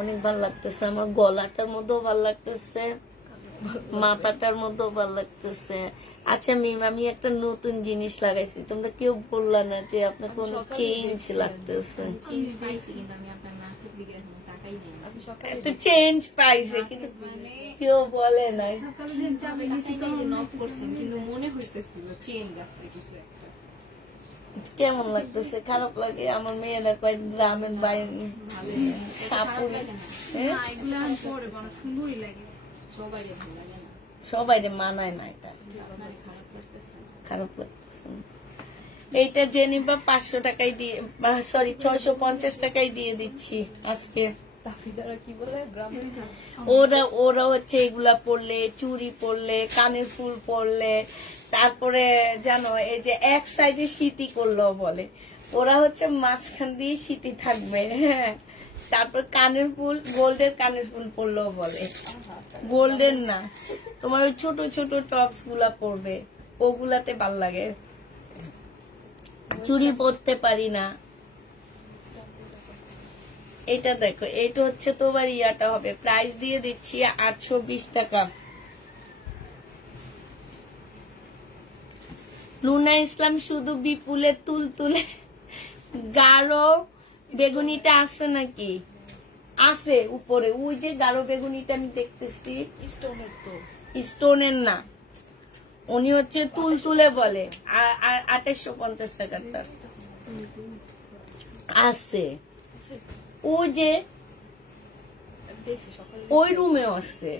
অনেক ভালো লাগতেছে, আমার গলাটার মধ্যেও ভালো লাগতেছে, মাথাটার মধ্যেও ভালো লাগতেছে। আচ্ছা মিম, আমি একটা নতুন জিনিস লাগাইছি, তোমরা কেউ বললা না যে আপনার কোন চেঞ্জ লাগতেছে, একটা চেঞ্জ পাইছে কিন্তু কেউ বলে নাই, কেমন লাগতেছে, খারাপ লাগে, আমার মেয়েরা কয় গ্রামের বাইরে সবাই মানায় না, এটা খারাপ লাগতেছে। এইটা জেনিবা 500 টাকায় দিয়ে, সরি 650 টাকায় দিয়ে দিচ্ছি আজকে। ওরা হচ্ছে এগুলা পরলে, চুড়ি পরলে, কানের ফুল পরলে, তারপরে জানো এই যে এক সাইডে সিটি করলেও বলে, ওরা হচ্ছে মাঝখান দিয়ে সিটি থাকবে, হ্যাঁ, তারপর কানের ফুল, গোল্ডের কানের ফুল পরলেও বলে, গোল্ডেন না, তোমার ওই ছোট ছোট টপস গুলা পরবে, ওগুলাতে ভাল লাগে, চুড়ি পরতে পারি না। এটা দেখো, এটা হচ্ছে তোমার ইয়াটা হবে, প্রাইস দিয়ে দিচ্ছি 820 টাকা। লুনা ইসলাম শুধু বিপুলের তুল তুলে গাঢ় বেগুনিটা আছে নাকি? আছে উপরে, ওই যে গাঢ় বেগুনিটা আমি দেখতেছি, স্টোনের না, উনি হচ্ছে তুল তুলে বলে, আর 2850 টাকাটা আছে, ওই যে ওই রুমে আছে।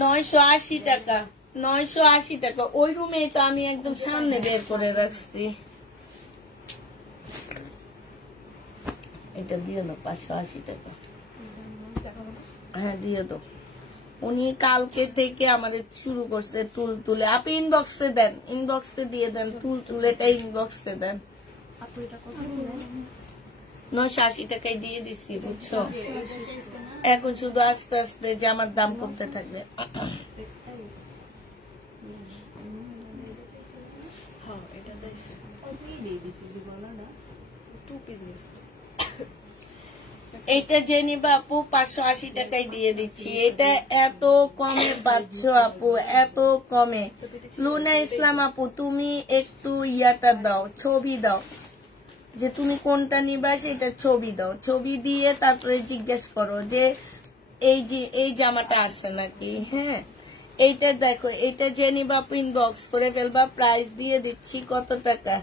$980 টাকা, 980 টাকা, ওই রুমে তো আমি একদম সামনে বের করে রাখছি। এটা দিয়ে দাও 580 টাকা, হ্যাঁ দিয়ে দাও। উনি কালকে থেকে আমাদের শুরু করছে তুল তুলে, আপনি ইনবক্সে দেন, ইনবক্সে দিয়ে দেন, তুল তুলেটা ইনবক্সে দেন। 980 টাকায় দিয়ে দিচ্ছি, বুঝছো, এখন শুধু আস্তে আস্তে জামার দাম কমতে থাকবে। এইটা জেনিবা আপু 580 টাকায় দিয়ে দিচ্ছি, এটা এত কমে পাচ্ছ আপু, এত কমে। লুনা ইসলাম আপু, তুমি একটু ইয়াটা দাও, ছবি দাও, যে তুমি কোনটা নিবা সেটা ছবি দাও, ছবি দিয়ে তারপরে জিজ্ঞেস করো যে এই জামাটা আছে নাকি। হ্যাঁ, এইটা দেখো, এইটা জেনিবা আপু ইনবক্স করে ফেলবা, প্রাইস দিয়ে দিচ্ছি কত টাকা।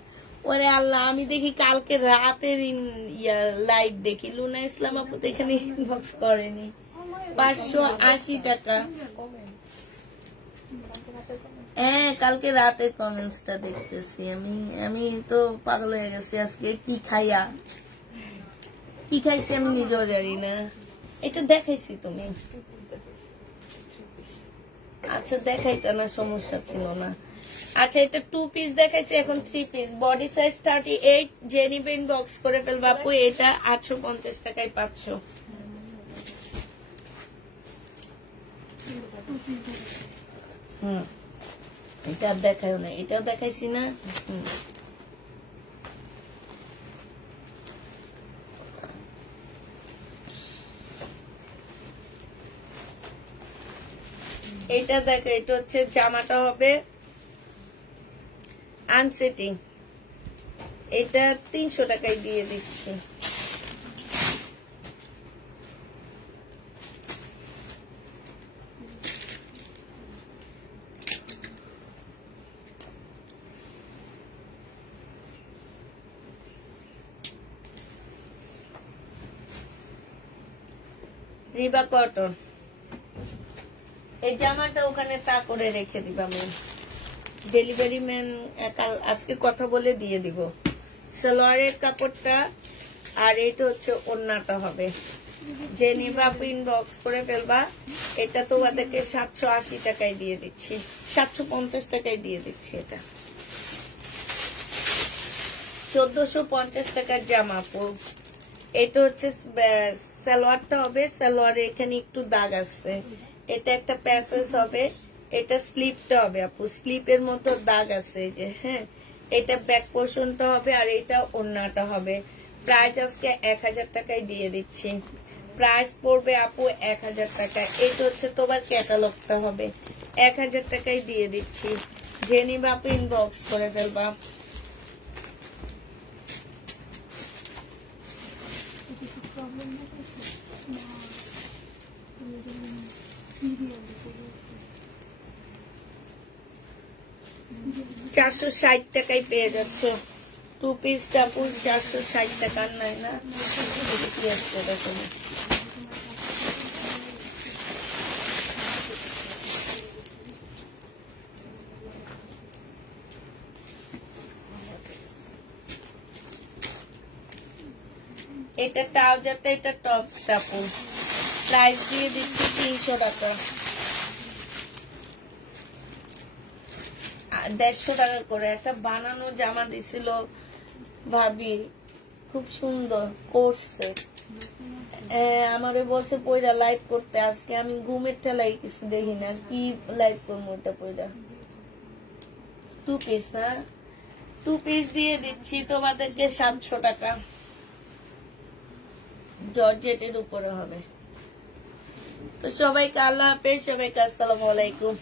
ওরে আল্লাহ, আমি দেখি কালকে রাতের লাইভ দেখি, লুনা ইসলাম আপু তো এখানে ইনবক্স করেনি। 580 টাকা, হ্যাঁ কালকে রাতের কমেন্টসটা দেখতেছি আমি তো পাগল হয়ে গেছি আজকে, কি খাইছি আমি নিজেও জানি না। এটা দেখাইছি তুমি, আচ্ছা দেখাইতো না, সমস্যা ছিল না। আচ্ছা, এটা 2 পিস দেখাইছি, এখন 3 পিস, বডি সাইজ 38, জেনিবা ইনবক্স করে ফেলবা আপু, এটা 850 টাকায় পাচ্ছ। এটা দেখাও না, এটাও দেখাইছি না। এটা দেখো, এটা হচ্ছে জামাটা হবে আনসেটিং, এটা 300 টাকায় দিয়ে দিচ্ছি। রিবা কটন, এই জামাটা ওখানে তা করে রেখে দিবা ম্যাম, ডেলিভারি ম্যান আজকে কথা বলে দিয়ে দিব। সালোয়ারের কাপড়টা আর এটা হচ্ছে ওড়নাটা হবে, যে নিবা ইনবক্স করে ফেলবা। এটা তোমাদেরকে 780 টাকায় দিয়ে দিচ্ছি, 750 টাকায় দিয়ে দিচ্ছি। এটা 1450 টাকার জামা আপু। এটা হচ্ছে সালোয়ারটা হবে, সালোয়ারে এখানে একটু দাগ আছে, এটা একটা প্যাসেজ হবে। এটা স্লিপটা হবে আপু, স্লিপের মতো দাগ আছে যে, হ্যাঁ। এটা ব্যাক পোর্শনটা হবে আর এটা ওড়নাটা হবে। প্রাইস আজকে 1000 টাকায় দিয়ে দিচ্ছি। প্রাইস পড়বে আপু 1000 টাকা। এটা হচ্ছে তোমার ক্যাটালগটা হবে, 1000 টাকায় দিয়ে দিচ্ছি। যে নিবা আপু ইনবক্স করে ফেলবা। $460 টাকায় পেয়ে যাচ্ছ 2 পিস কাপড়, 460 টাকার নাই না। এটা ট্রাউজারটা, এটা টপস কাপড়, প্রাইস দিয়ে দিচ্ছি 300 টাকা, 150 টাকা করে। একটা বানানো জামা দিছিল ভাবি, খুব সুন্দর করছে, আমারে বলছে পয়লা লাইভ করতে। আজকে আমি ঘুমের ঠেলাই কিছু দেখি না, কি লাইভ করবো ওটা পয়লা। 2 পিস না, 2 পিস দিয়ে দিচ্ছি তোমাদেরকে 700 টাকা, জর্জেটের উপরে হবে। তো সবাইকে আল্লাহ হাফেজ, সবাইকে আসসালামু আলাইকুম।